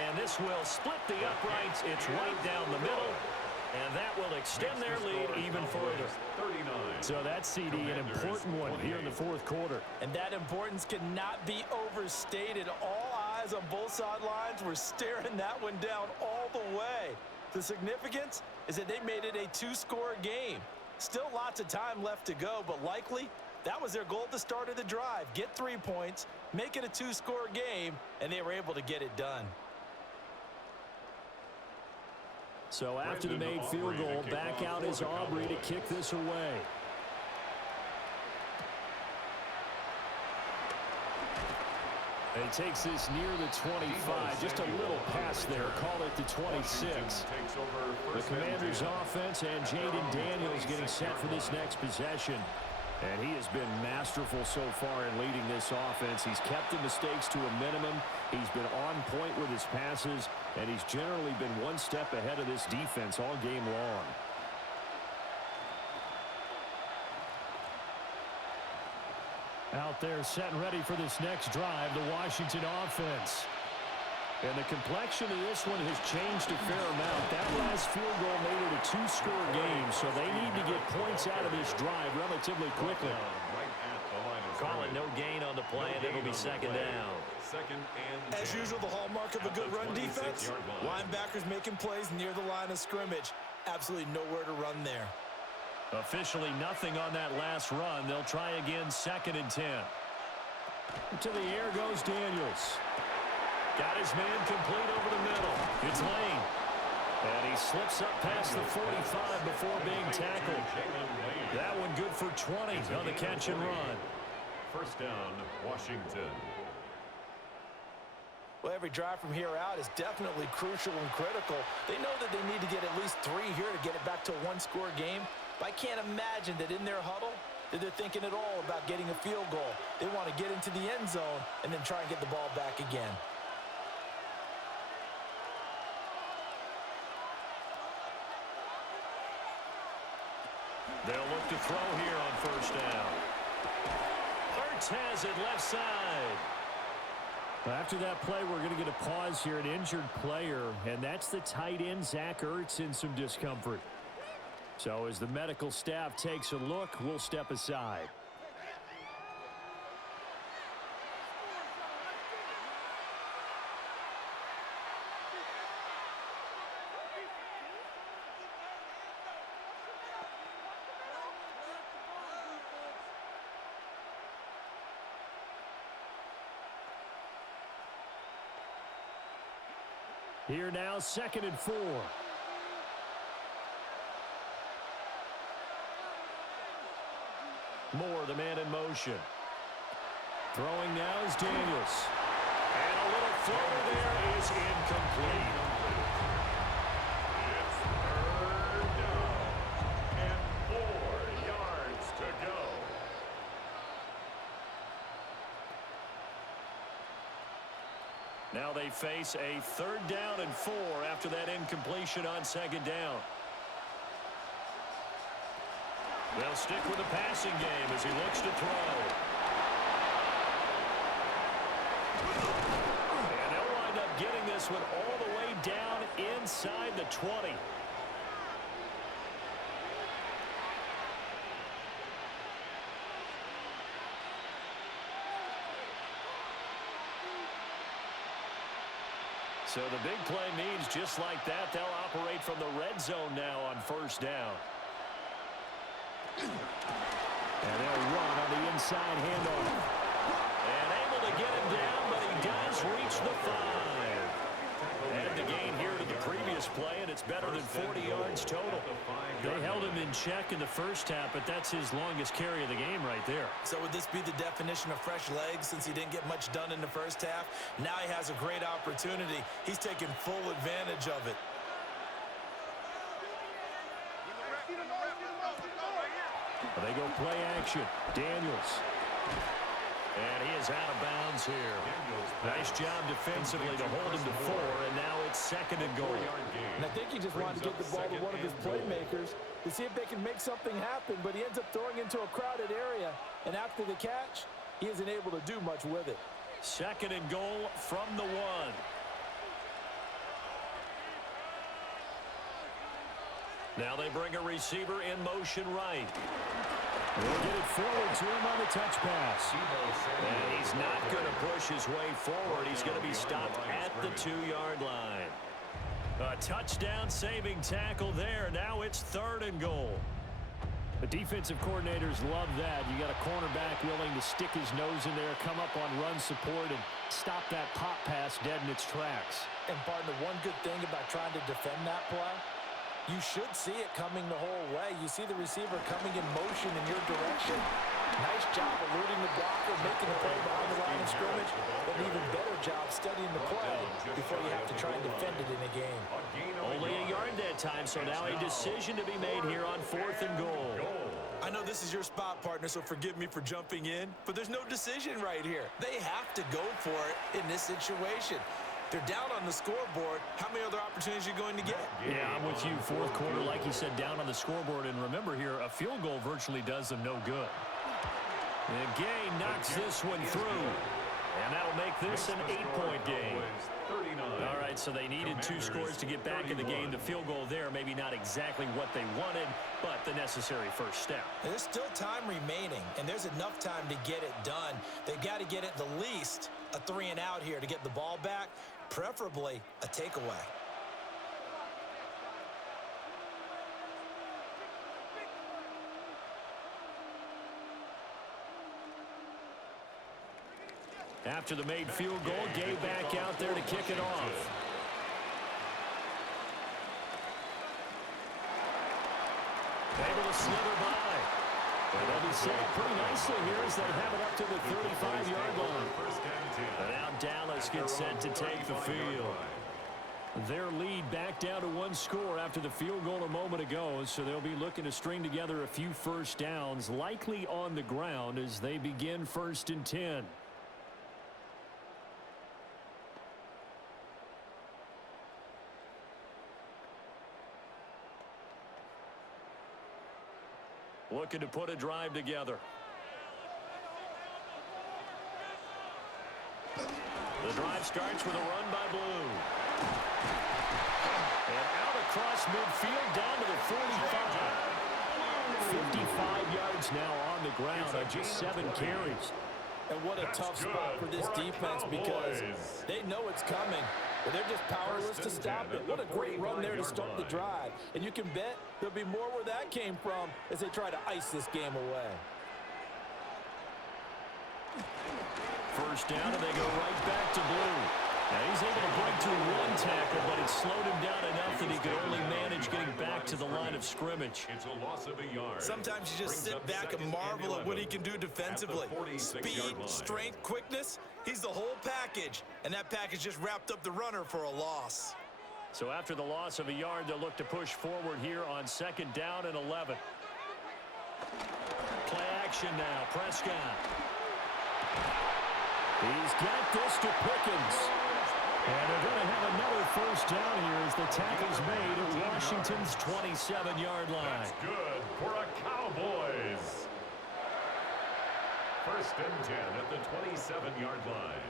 And this will split the uprights. It's right down the middle. And that will extend their lead even further. So that's, CD, an important one here in the 4th quarter. And that importance cannot be overstated. All eyes on both sidelines were staring that one down all the way. The significance is that they made it a 2-score game. Still lots of time left to go, but likely that was their goal at the start of the drive. Get 3 points, make it a 2-score game, and they were able to get it done. So after the made field goal, back out is Aubrey to kick this away. And he takes this near the 25. Just a little pass there. Call it the 26. The Commanders' offense and Jaden Daniels getting set for this next possession. And he has been masterful so far in leading this offense. He's kept the mistakes to a minimum. He's been on point with his passes, and he's generally been one step ahead of this defense all game long. Out there set and ready for this next drive, the Washington offense. And the complexion of this one has changed a fair amount. That last field goal made it a 2-score game, so they need to get points out of this drive relatively quickly. Call it no gain on the play, and it'll be second down. As usual, the hallmark of a good run defense, linebackers making plays near the line of scrimmage. Absolutely nowhere to run there. Officially nothing on that last run. They'll try again, 2nd and 10. To the air goes Daniels. Got his man complete over the middle. It's Lane. And he slips up past the 45 before being tackled. That one good for 20 on the catch and run. First down, Washington. Well, every drive from here out is definitely crucial and critical. They know that they need to get at least 3 here to get it back to a 1-score game. But I can't imagine that in their huddle that they're thinking at all about getting a field goal. They want to get into the end zone and then try and get the ball back again. They'll look to throw here on first down. Hurts has it left side. After that play, we're going to get a pause here, an injured player, and that's the tight end, Zach Ertz, in some discomfort. So as the medical staff takes a look, we'll step aside. Here now, 2nd and 4. Moore, the man in motion. Throwing now is Daniels. And a little floater there is incomplete. It's 3rd down and 4 yards to go. Now they face a 3rd down and 4 after that incompletion on 2nd down. They'll stick with the passing game as he looks to throw. And they'll wind up getting this one all the way down inside the 20. So the big play means just like that, they'll operate from the red zone now on first down. And they'll run on the inside handover. And able to get him down, but he does reach the 5. And the gain here to the previous play, and it's better than 40 yards total. They held him in check in the first half, but that's his longest carry of the game right there. So would this be the definition of fresh legs since he didn't get much done in the first half? Now he has a great opportunity. He's taking full advantage of it. They go play action. Daniels. And he is out of bounds here. Nice job defensively to hold him to 4, and now it's 2nd and goal. And I think he just wanted to get the ball to one of his playmakers to see if they can make something happen, but he ends up throwing into a crowded area, and after the catch, he isn't able to do much with it. 2nd and goal from the 1. Now they bring a receiver in motion right. We'll get it forward to him on the touch pass. And he's not going to push his way forward. He's going to be stopped at the 2-yard line. A touchdown saving tackle there. Now it's 3rd and goal. The defensive coordinators love that. You got a cornerback willing to stick his nose in there, come up on run support, and stop that pop pass dead in its tracks. And, partner, one good thing about trying to defend that play, you should see it coming the whole way. You see the receiver coming in motion in your direction. Nice job eluding the blocker, making the play behind the line of scrimmage, but an even better job studying the play before you have to try and defend it in a game. Only a yard that time, so now a decision to be made here on 4th and goal. I know this is your spot, partner, so forgive me for jumping in, but there's no decision right here. They have to go for it in this situation. They're down on the scoreboard. How many other opportunities are you going to get? Yeah, I'm with you. 4th quarter, like you said, down on the scoreboard. And remember here, a field goal virtually does them no good. And Gay knocks this one through. And that'll make this an 8-point game. All right, so they needed 2 scores to get back in the game. The field goal there, maybe not exactly what they wanted, but the necessary first step. And there's still time remaining, and there's enough time to get it done. They've got to get at the least a 3-and-out here to get the ball back, preferably a takeaway. After the made field goal, Gay back out there to kick it off. Able to slither by. And they'll be set up pretty nicely here as they have it up to the 35-yard line. And now Dallas gets set to take the field. Their lead back down to 1 score after the field goal a moment ago, so they'll be looking to string together a few first downs, likely on the ground as they begin 1st and 10. Looking to put a drive together. The drive starts with a run by Blue. And out across midfield down to the 45. 55 yards now on the ground on just 7 carries. And what a tough spot for this defense because they know it's coming, but they're just powerless to stop it. What a great run there to start the drive. And you can bet there'll be more where that came from as they try to ice this game away. First down, and they go right back to Blue. Now he's able to break through 1 tackle, but it slowed him down enough that he could only manage getting back to the line of scrimmage. It's a loss of a yard. Sometimes you just sit back and marvel at what he can do defensively. Speed, strength, quickness, he's the whole package. And that package just wrapped up the runner for a loss. So after the loss of a yard, they'll look to push forward here on 2nd down and 11. Play action now, Prescott. He's got this to Pickens. And they're going to have another first down here as the tackle's made at Washington's 27-yard line. That's good for a Cowboys. 1st and 10 at the 27-yard line.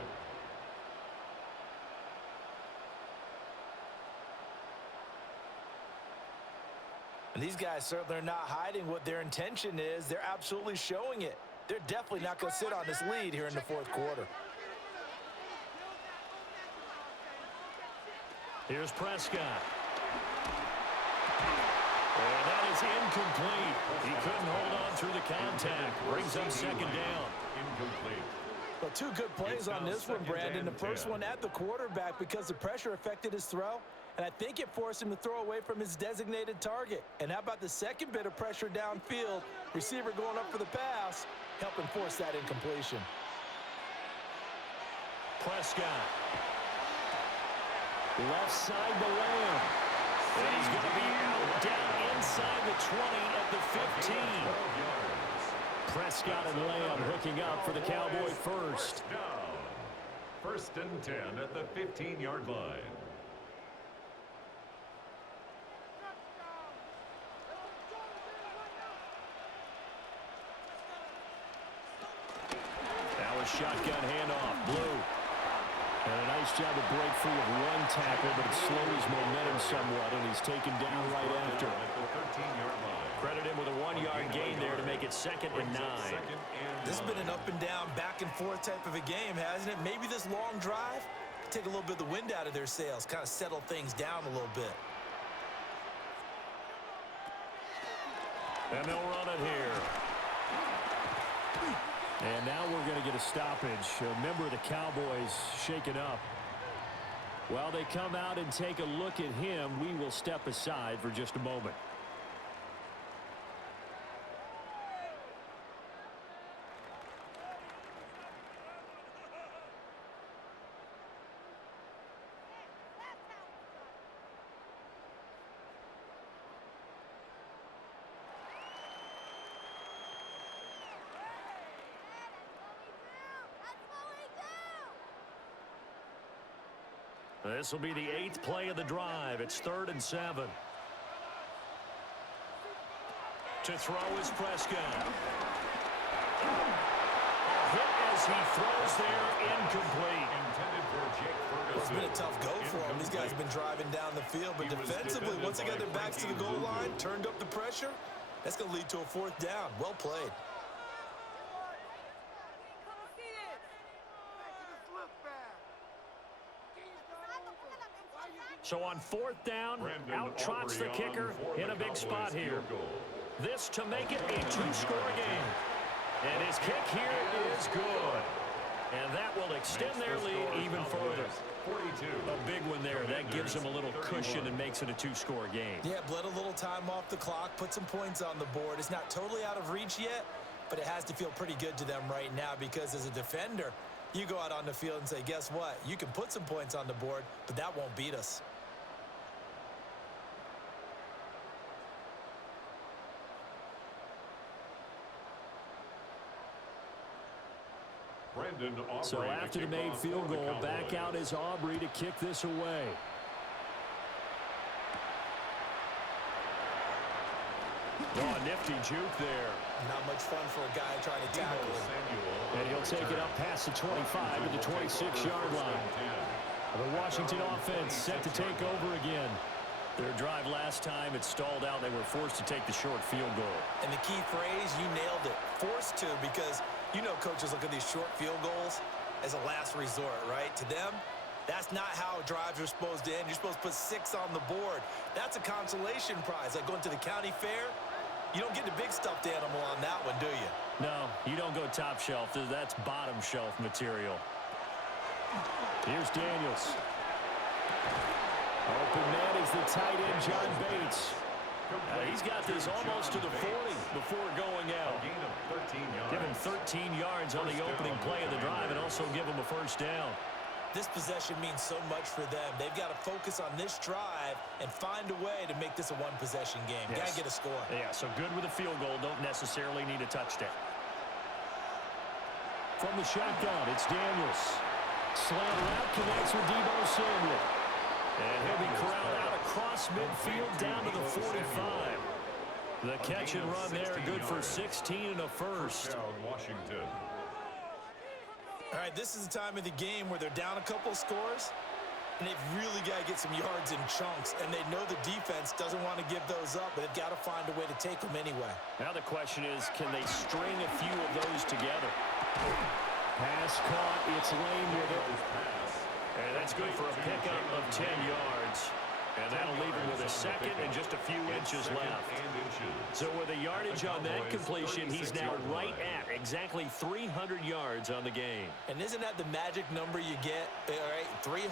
And these guys certainly are not hiding what their intention is. They're absolutely showing it. They're definitely not going to sit on this lead here in the 4th quarter. Here's Prescott. And that is incomplete. He couldn't hold on through the contact. Brings up 2nd down. Incomplete. Well, 2 good plays on this one, Brandon. The first one at the quarterback because the pressure affected his throw. And I think it forced him to throw away from his designated target. And how about the second bit of pressure downfield? Receiver going up for the pass, helping force that incompletion. Prescott. Left side to Lamb. And he's going to be out down inside the 20 at the 15. Prescott and Lamb hooking up for the Cowboy first. Down. 1st and 10 at the 15-yard line. Now a shotgun handoff. Blue. And a nice job to break free of 1 tackle, but it slowed his momentum somewhat, and he's taken down right after. Credit him with a 1-yard gain there to make it 2nd and 9. This has been an up and down, back and forth type of a game, hasn't it? Maybe this long drive could take a little bit of the wind out of their sails, kind of settle things down a little bit. And they'll run it here. And now we're going to get a stoppage. A member of the Cowboys shaken up. While they come out and take a look at him, we will step aside for just a moment. This will be the 8th play of the drive. It's 3rd and 7. To throw is Prescott. Hit as he throws there, incomplete. It's been a tough go for him. These guys have been driving down the field, but defensively, once they got their backs to the goal line, turned up the pressure, that's going to lead to a 4th down. Well played. So on 4th down, out trots the kicker in a big spot here. This to make it a 2-score game. And his kick here is good. And that will extend their lead even further. A big one there. That gives them a little cushion and makes it a 2-score game. Yeah, bled a little time off the clock, put some points on the board. It's not totally out of reach yet, but it has to feel pretty good to them right now because as a defender, you go out on the field and say, guess what? You can put some points on the board, but that won't beat us. So after the made field goal, back out is Aubrey to kick this away. Oh, a nifty juke there. Not much fun for a guy trying to tackle him. And he'll take it up past the 25 to the 26-yard line. The Washington offense set to take over again. Their drive last time, it stalled out. They were forced to take the short field goal. And the key phrase, you nailed it. Forced to, because you know coaches look at these short field goals as a last resort, right? To them, that's not how drives are supposed to end. You're supposed to put 6 on the board. That's a consolation prize. Like going to the county fair, you don't get the big stuffed animal on that one, do you? No, you don't go top shelf. That's bottom shelf material. Here's Daniels. Open man is the tight end, John Bates. He's got this almost to the 40 before going out. Give him 13 yards on the opening play of the drive and also give him a 1st down. This possession means so much for them. They've got to focus on this drive and find a way to make this a one-possession game. Yes. Got to get a score. Yeah, so good with a field goal. Don't necessarily need a touchdown. From the shotgun, it's Daniels. Slant route connects with Deebo Samuel. And he'll be corralled out across midfield down to the 45. The catch and run there, good for 16 and a 1st. Washington. All right, this is the time of the game where they're down a couple of scores, and they've really got to get some yards in chunks, and they know the defense doesn't want to give those up, but they've got to find a way to take them anyway. Now the question is, can they string a few of those together? Pass caught, it's Lane with it. And that's good for a pickup of 10 yards. And that'll leave him with a 2nd and just a few inches left. So with a yardage on that completion, he's now right at exactly 300 yards on the game. And isn't that the magic number you get, all right, 300?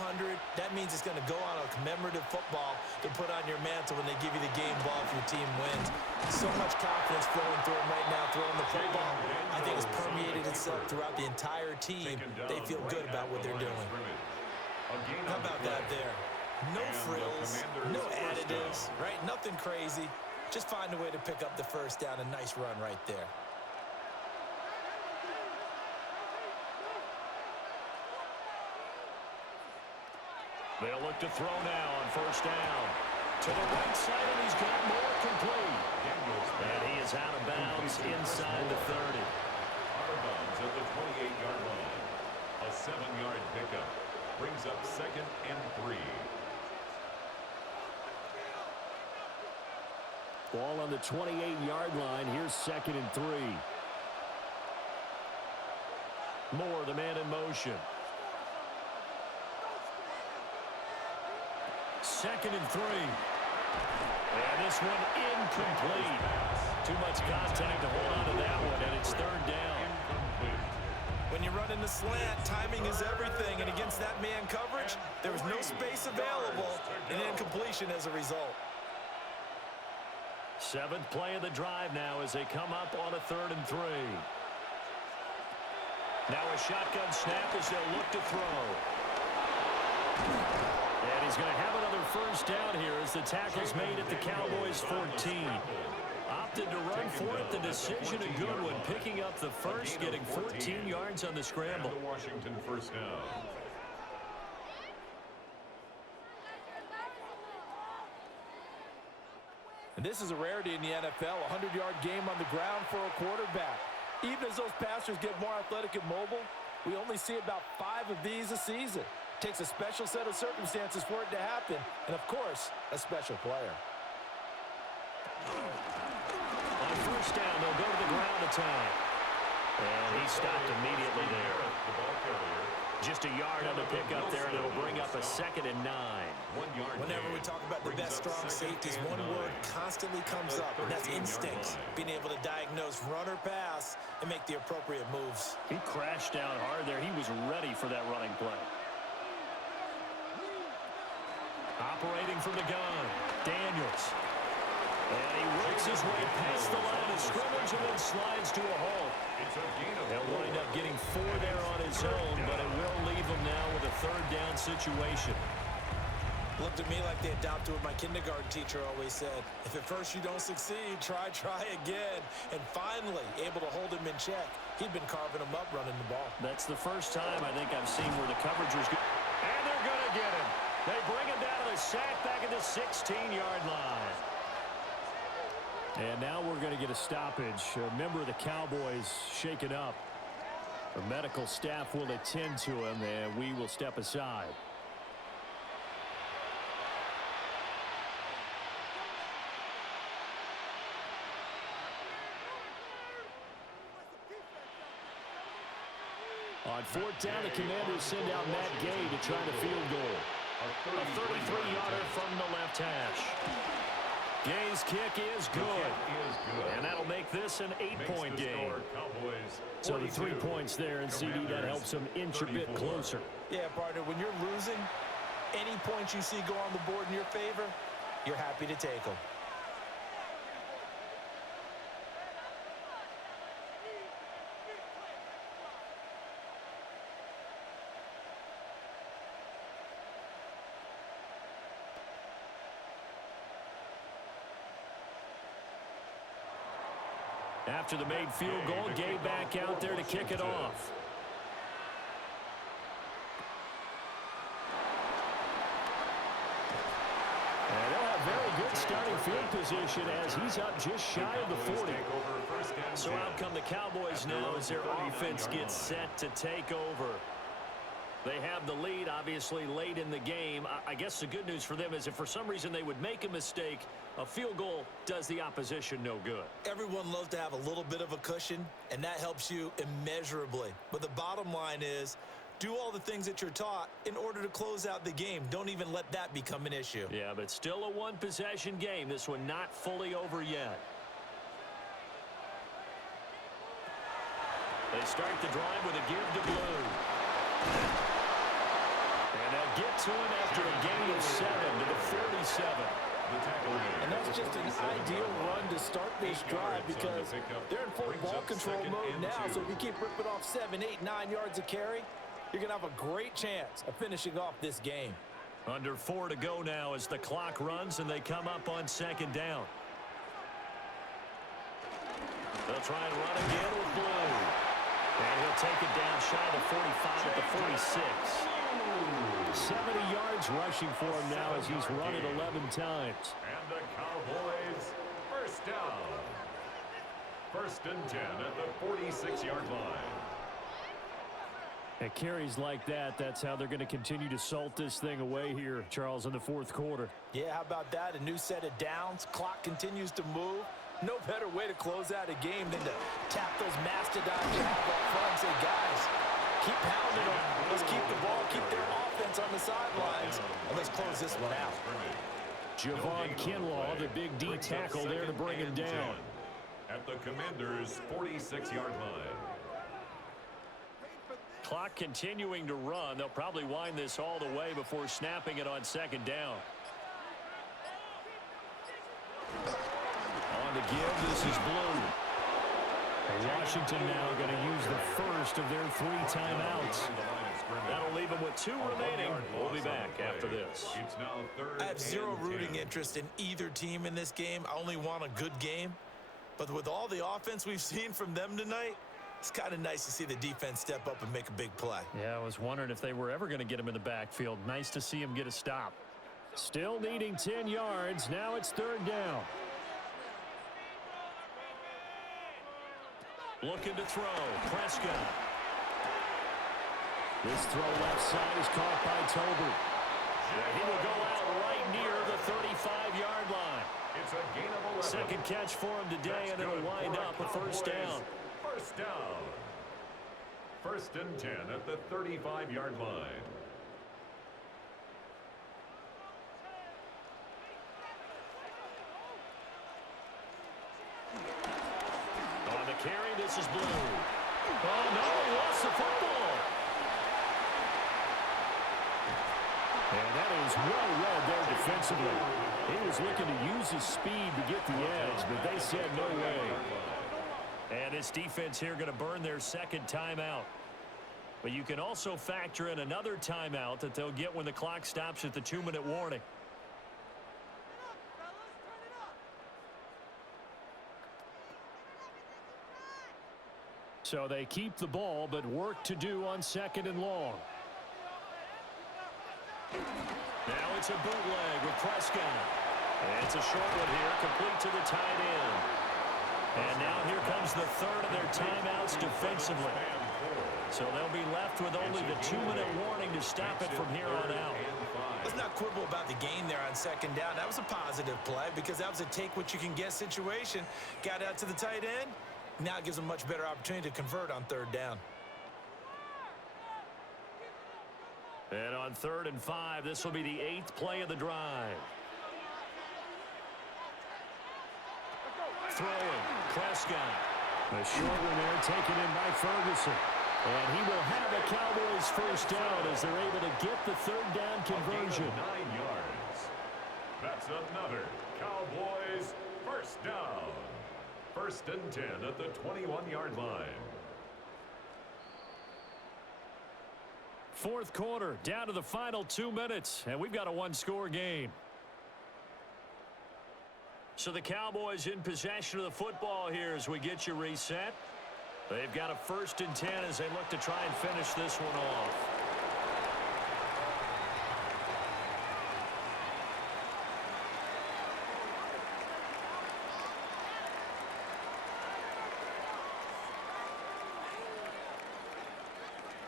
That means it's going to go on a commemorative football to put on your mantle when they give you the game ball if your team wins. So much confidence flowing through him right now, throwing the football. I think it's permeated itself throughout the entire team. They feel good about what they're doing. How about that there? No frills, no additives, right? Nothing crazy. Just find a way to pick up the 1st down. A nice run right there. They'll look to throw now on 1st down. To the right side, and he's got more complete. And he is out of bounds inside the 30. Out of bounds at the 28-yard line. A 7-yard pickup brings up 2nd and 3. Ball on the 28-yard line. Here's 2nd and 3. Moore, the man in motion. 2nd and 3. And this one incomplete. Too much contact to hold on to that one, and it's third down. When you run in the slant, timing is everything, and against that man coverage, there was no space available, and incompletion as a result. Seventh play of the drive now as they come up on a 3rd and 3. Now a shotgun snap as they'll look to throw. And he's going to have another first down here as the tackle's made at the Cowboys' 14. Opted to run for it. The decision a good one. Picking up the first, getting 14 yards on the scramble. The Washington first down. And this is a rarity in the NFL, a 100-yard game on the ground for a quarterback. Even as those passers get more athletic and mobile, we only see about 5 of these a season. Takes a special set of circumstances for it to happen, and of course, a special player. On first down, they'll go to the ground attack. And he stopped immediately there. Just a yard on the pickup there, and it'll bring up a 2nd and 9. Whenever we talk about the best strong safeties, one word constantly comes up, and that's instincts. Being able to diagnose run or pass and make the appropriate moves. He crashed down hard there. He was ready for that running play. Operating from the gun, Daniels. And he works his way past the line of scrimmage and then slides to a halt. He'll wind up getting 4 there on his own, but it will leave him now with a 3rd down situation. Looked at me like they adopted what my kindergarten teacher always said. If at first you don't succeed, try again. And finally, able to hold him in check. He'd been carving him up running the ball. That's the first time I think I've seen where the coverage was good. And they're going to get him. They bring him down to the sack back at the 16-yard line. And now we're going to get a stoppage. A member of the Cowboys shaken up. The medical staff will attend to him, and we will step aside. On 4th down, the Commanders send out Matt Gay to try the field goal. A 33-yarder from the left hash. Gay's kick is good. And that'll make this an 8-point game. So the 3 points there, and CD, that helps them inch a bit closer. Yeah, partner, when you're losing, any points you see go on the board in your favor, you're happy to take them. After the made field goal, Gay back out there to kick it off. And they'll have very good starting field position as he's up just shy of the 40. So out come the Cowboys now as their offense gets set to take over. They have the lead, obviously, late in the game. I guess the good news for them is if for some reason they would make a mistake, a field goal does the opposition no good. Everyone loves to have a little bit of a cushion, and that helps you immeasurably. But the bottom line is, do all the things that you're taught in order to close out the game. Don't even let that become an issue. Yeah, but still a one-possession game. This one not fully over yet. They start the drive with a give to Blue. And they'll get to him after a gain of 7 to the 47. And that's just an ideal run to start this drive because they're in full ball control mode now. So if you keep ripping off 7, 8, 9 yards of carry, you're going to have a great chance of finishing off this game. Under 4 to go now as the clock runs and they come up on 2nd down. They'll try and run again with Blue. And he'll take it down shy of the 45 at the 46. 70 yards rushing for him now as he's run it 11 times. And the Cowboys first down. 1st and 10 at the 46-yard line. At carries like that, that's how they're going to continue to salt this thing away here, Charles, in the 4th quarter. Yeah, how about that? A new set of downs. Clock continues to move. No better way to close out a game than to tap those mastodons you have up front and say, guys, keep pounding them. Let's keep the ball, keep their offense on the sidelines, and let's close this one out. Javon Kinlaw, the big D tackle there to bring him down. At the Commanders' 46-yard line. Clock continuing to run. They'll probably wind this all the way before snapping it on second down. On the give, this is Blue. Washington now going to use the first of their 3 timeouts. That'll leave them with 2 remaining. We'll be back after this. I have zero rooting interest in either team in this game. I only want a good game. But with all the offense we've seen from them tonight, it's kind of nice to see the defense step up and make a big play. Yeah, I was wondering if they were ever going to get him in the backfield. Nice to see him get a stop. Still needing 10 yards. Now it's 3rd down. Looking to throw. Prescott. This throw left side is caught by Tober. He will go out right near the 35-yard line. It's a gain of 11. Second catch for him today, and it'll wind up a first down. First down. 1st and 10 at the 35-yard line. On the carry, this is Blue. Oh, no, he lost the football. And that is well read there defensively. He was looking to use his speed to get the edge, but they said no way. And this defense here going to burn their 2nd timeout. But you can also factor in another timeout that they'll get when the clock stops at the 2-minute warning. So they keep the ball, but work to do on 2nd and long. Now it's a bootleg with Prescott. And it's a short one here, complete to the tight end. And now here comes the 3rd of their timeouts defensively. So they'll be left with only the 2-minute warning to stop it from here on out. Let's not quibble about the gain there on 2nd down. That was a positive play because that was a take-what-you-can-get situation. Got out to the tight end. Now it gives them a much better opportunity to convert on 3rd down. And on 3rd and 5, this will be the 8th play of the drive. Throwing, Prescott. A short one there taken in by Ferguson. And he will have a Cowboys first down as they're able to get the 3rd down conversion. 9 yards. That's another Cowboys first down. 1st and 10 at the 21-yard line. 4th quarter, down to the final 2 minutes, and we've got a 1-score game. So the Cowboys in possession of the football here as we get you reset. They've got a 1st and 10 as they look to try and finish this one off.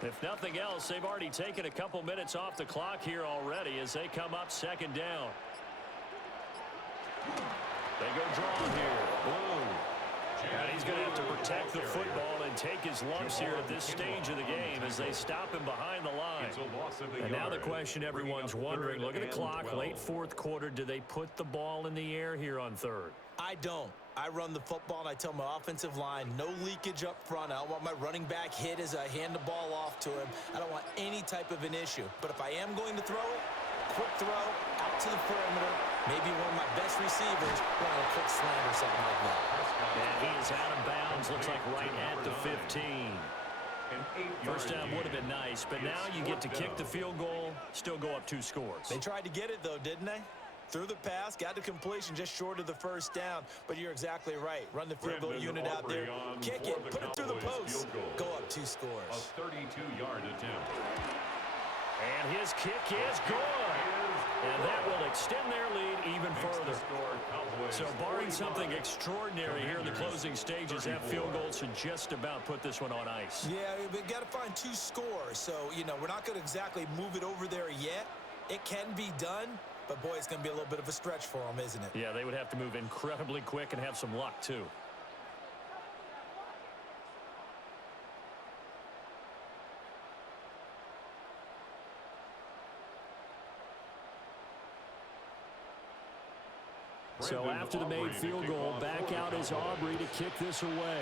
If nothing else, they've already taken a couple minutes off the clock here already as they come up 2nd down. They go draw here. Boom. And he's going to have to protect the football and take his lumps here at this stage of the game as they stop him behind the line. And now the question everyone's wondering, look at the clock, late 4th quarter, do they put the ball in the air here on 3rd? I don't. I run the football, and I tell my offensive line, no leakage up front. I don't want my running back hit as I hand the ball off to him. I don't want any type of an issue. But if I am going to throw it, quick throw, out to the perimeter, maybe one of my best receivers running a quick slant or something like that. And he is out of bounds, looks like right at the 15. First down would have been nice, but now you get to kick the field goal, still go up 2 scores. They tried to get it, though, didn't they? Threw the pass, got the completion just short of the 1st down. But you're exactly right. Run the field goal unit out there. Kick it, put it through the post. Go up 2 scores. A 32-yard attempt. And his kick is good. And that will extend their lead even further. So barring something extraordinary here in the closing stages, that field goal should just about put this one on ice. Yeah, we've got to find 2 scores. So, you know, we're not going to exactly move it over there yet. It can be done. But, boy, it's going to be a little bit of a stretch for them, isn't it? Yeah, they would have to move incredibly quick and have some luck, too. So after the made field goal, back out is Aubrey to kick this away.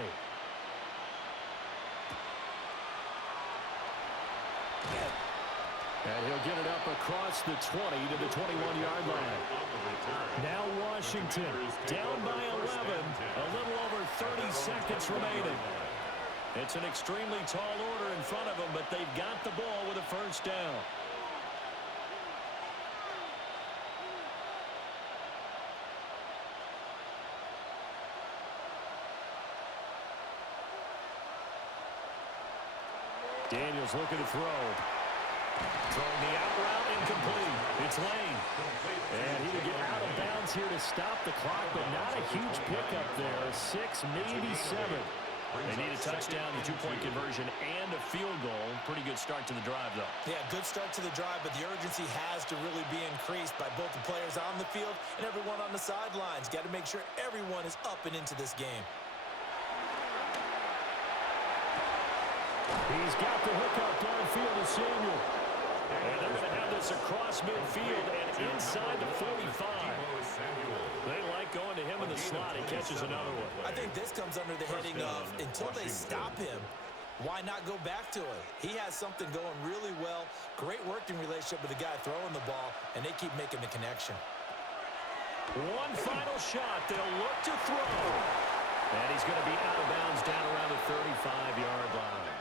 And he'll get it up across the 20 to the 21-yard line. Now Washington down by 11, a little over 30 seconds remaining. It's an extremely tall order in front of them, but they've got the ball with a first down. Daniels looking to throw. Throwing the out route, incomplete. It's Lane. And he will get out of bounds here to stop the clock, but not a huge pickup there. 6, maybe 7. They need a touchdown, a 2-point conversion, and a field goal. Pretty good start to the drive, though. Yeah, good start to the drive, but the urgency has to really be increased by both the players on the field and everyone on the sidelines. Got to make sure everyone is up and into this game. He's got the hook out downfield to Samuel. And they're going to have this across midfield and inside the 45. They like going to him in the slot. He catches another one. I think this comes under the heading of, until they stop him, why not go back to it? He has something going really well. Great working relationship with the guy throwing the ball, and they keep making the connection. One final shot. They'll look to throw. And he's going to be out of bounds down around the 35-yard line.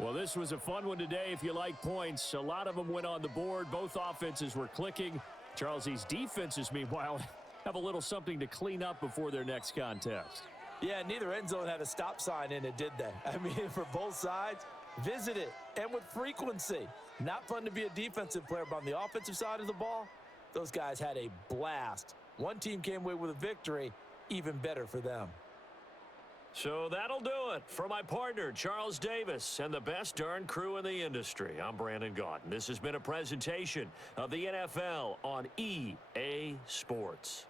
Well, this was a fun one today if you like points. A lot of them went on the board. Both offenses were clicking. Charles, these defenses, meanwhile, have a little something to clean up before their next contest. Yeah, neither end zone had a stop sign in it, did they? I mean, for both sides, visit it, and with frequency. Not fun to be a defensive player, but on the offensive side of the ball, those guys had a blast. One team came away with a victory, even better for them. So that'll do it for my partner, Charles Davis, and the best darn crew in the industry. I'm Brandon Gaudin. This has been a presentation of the NFL on EA Sports.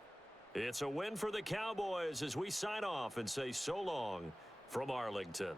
It's a win for the Cowboys as we sign off and say so long from Arlington.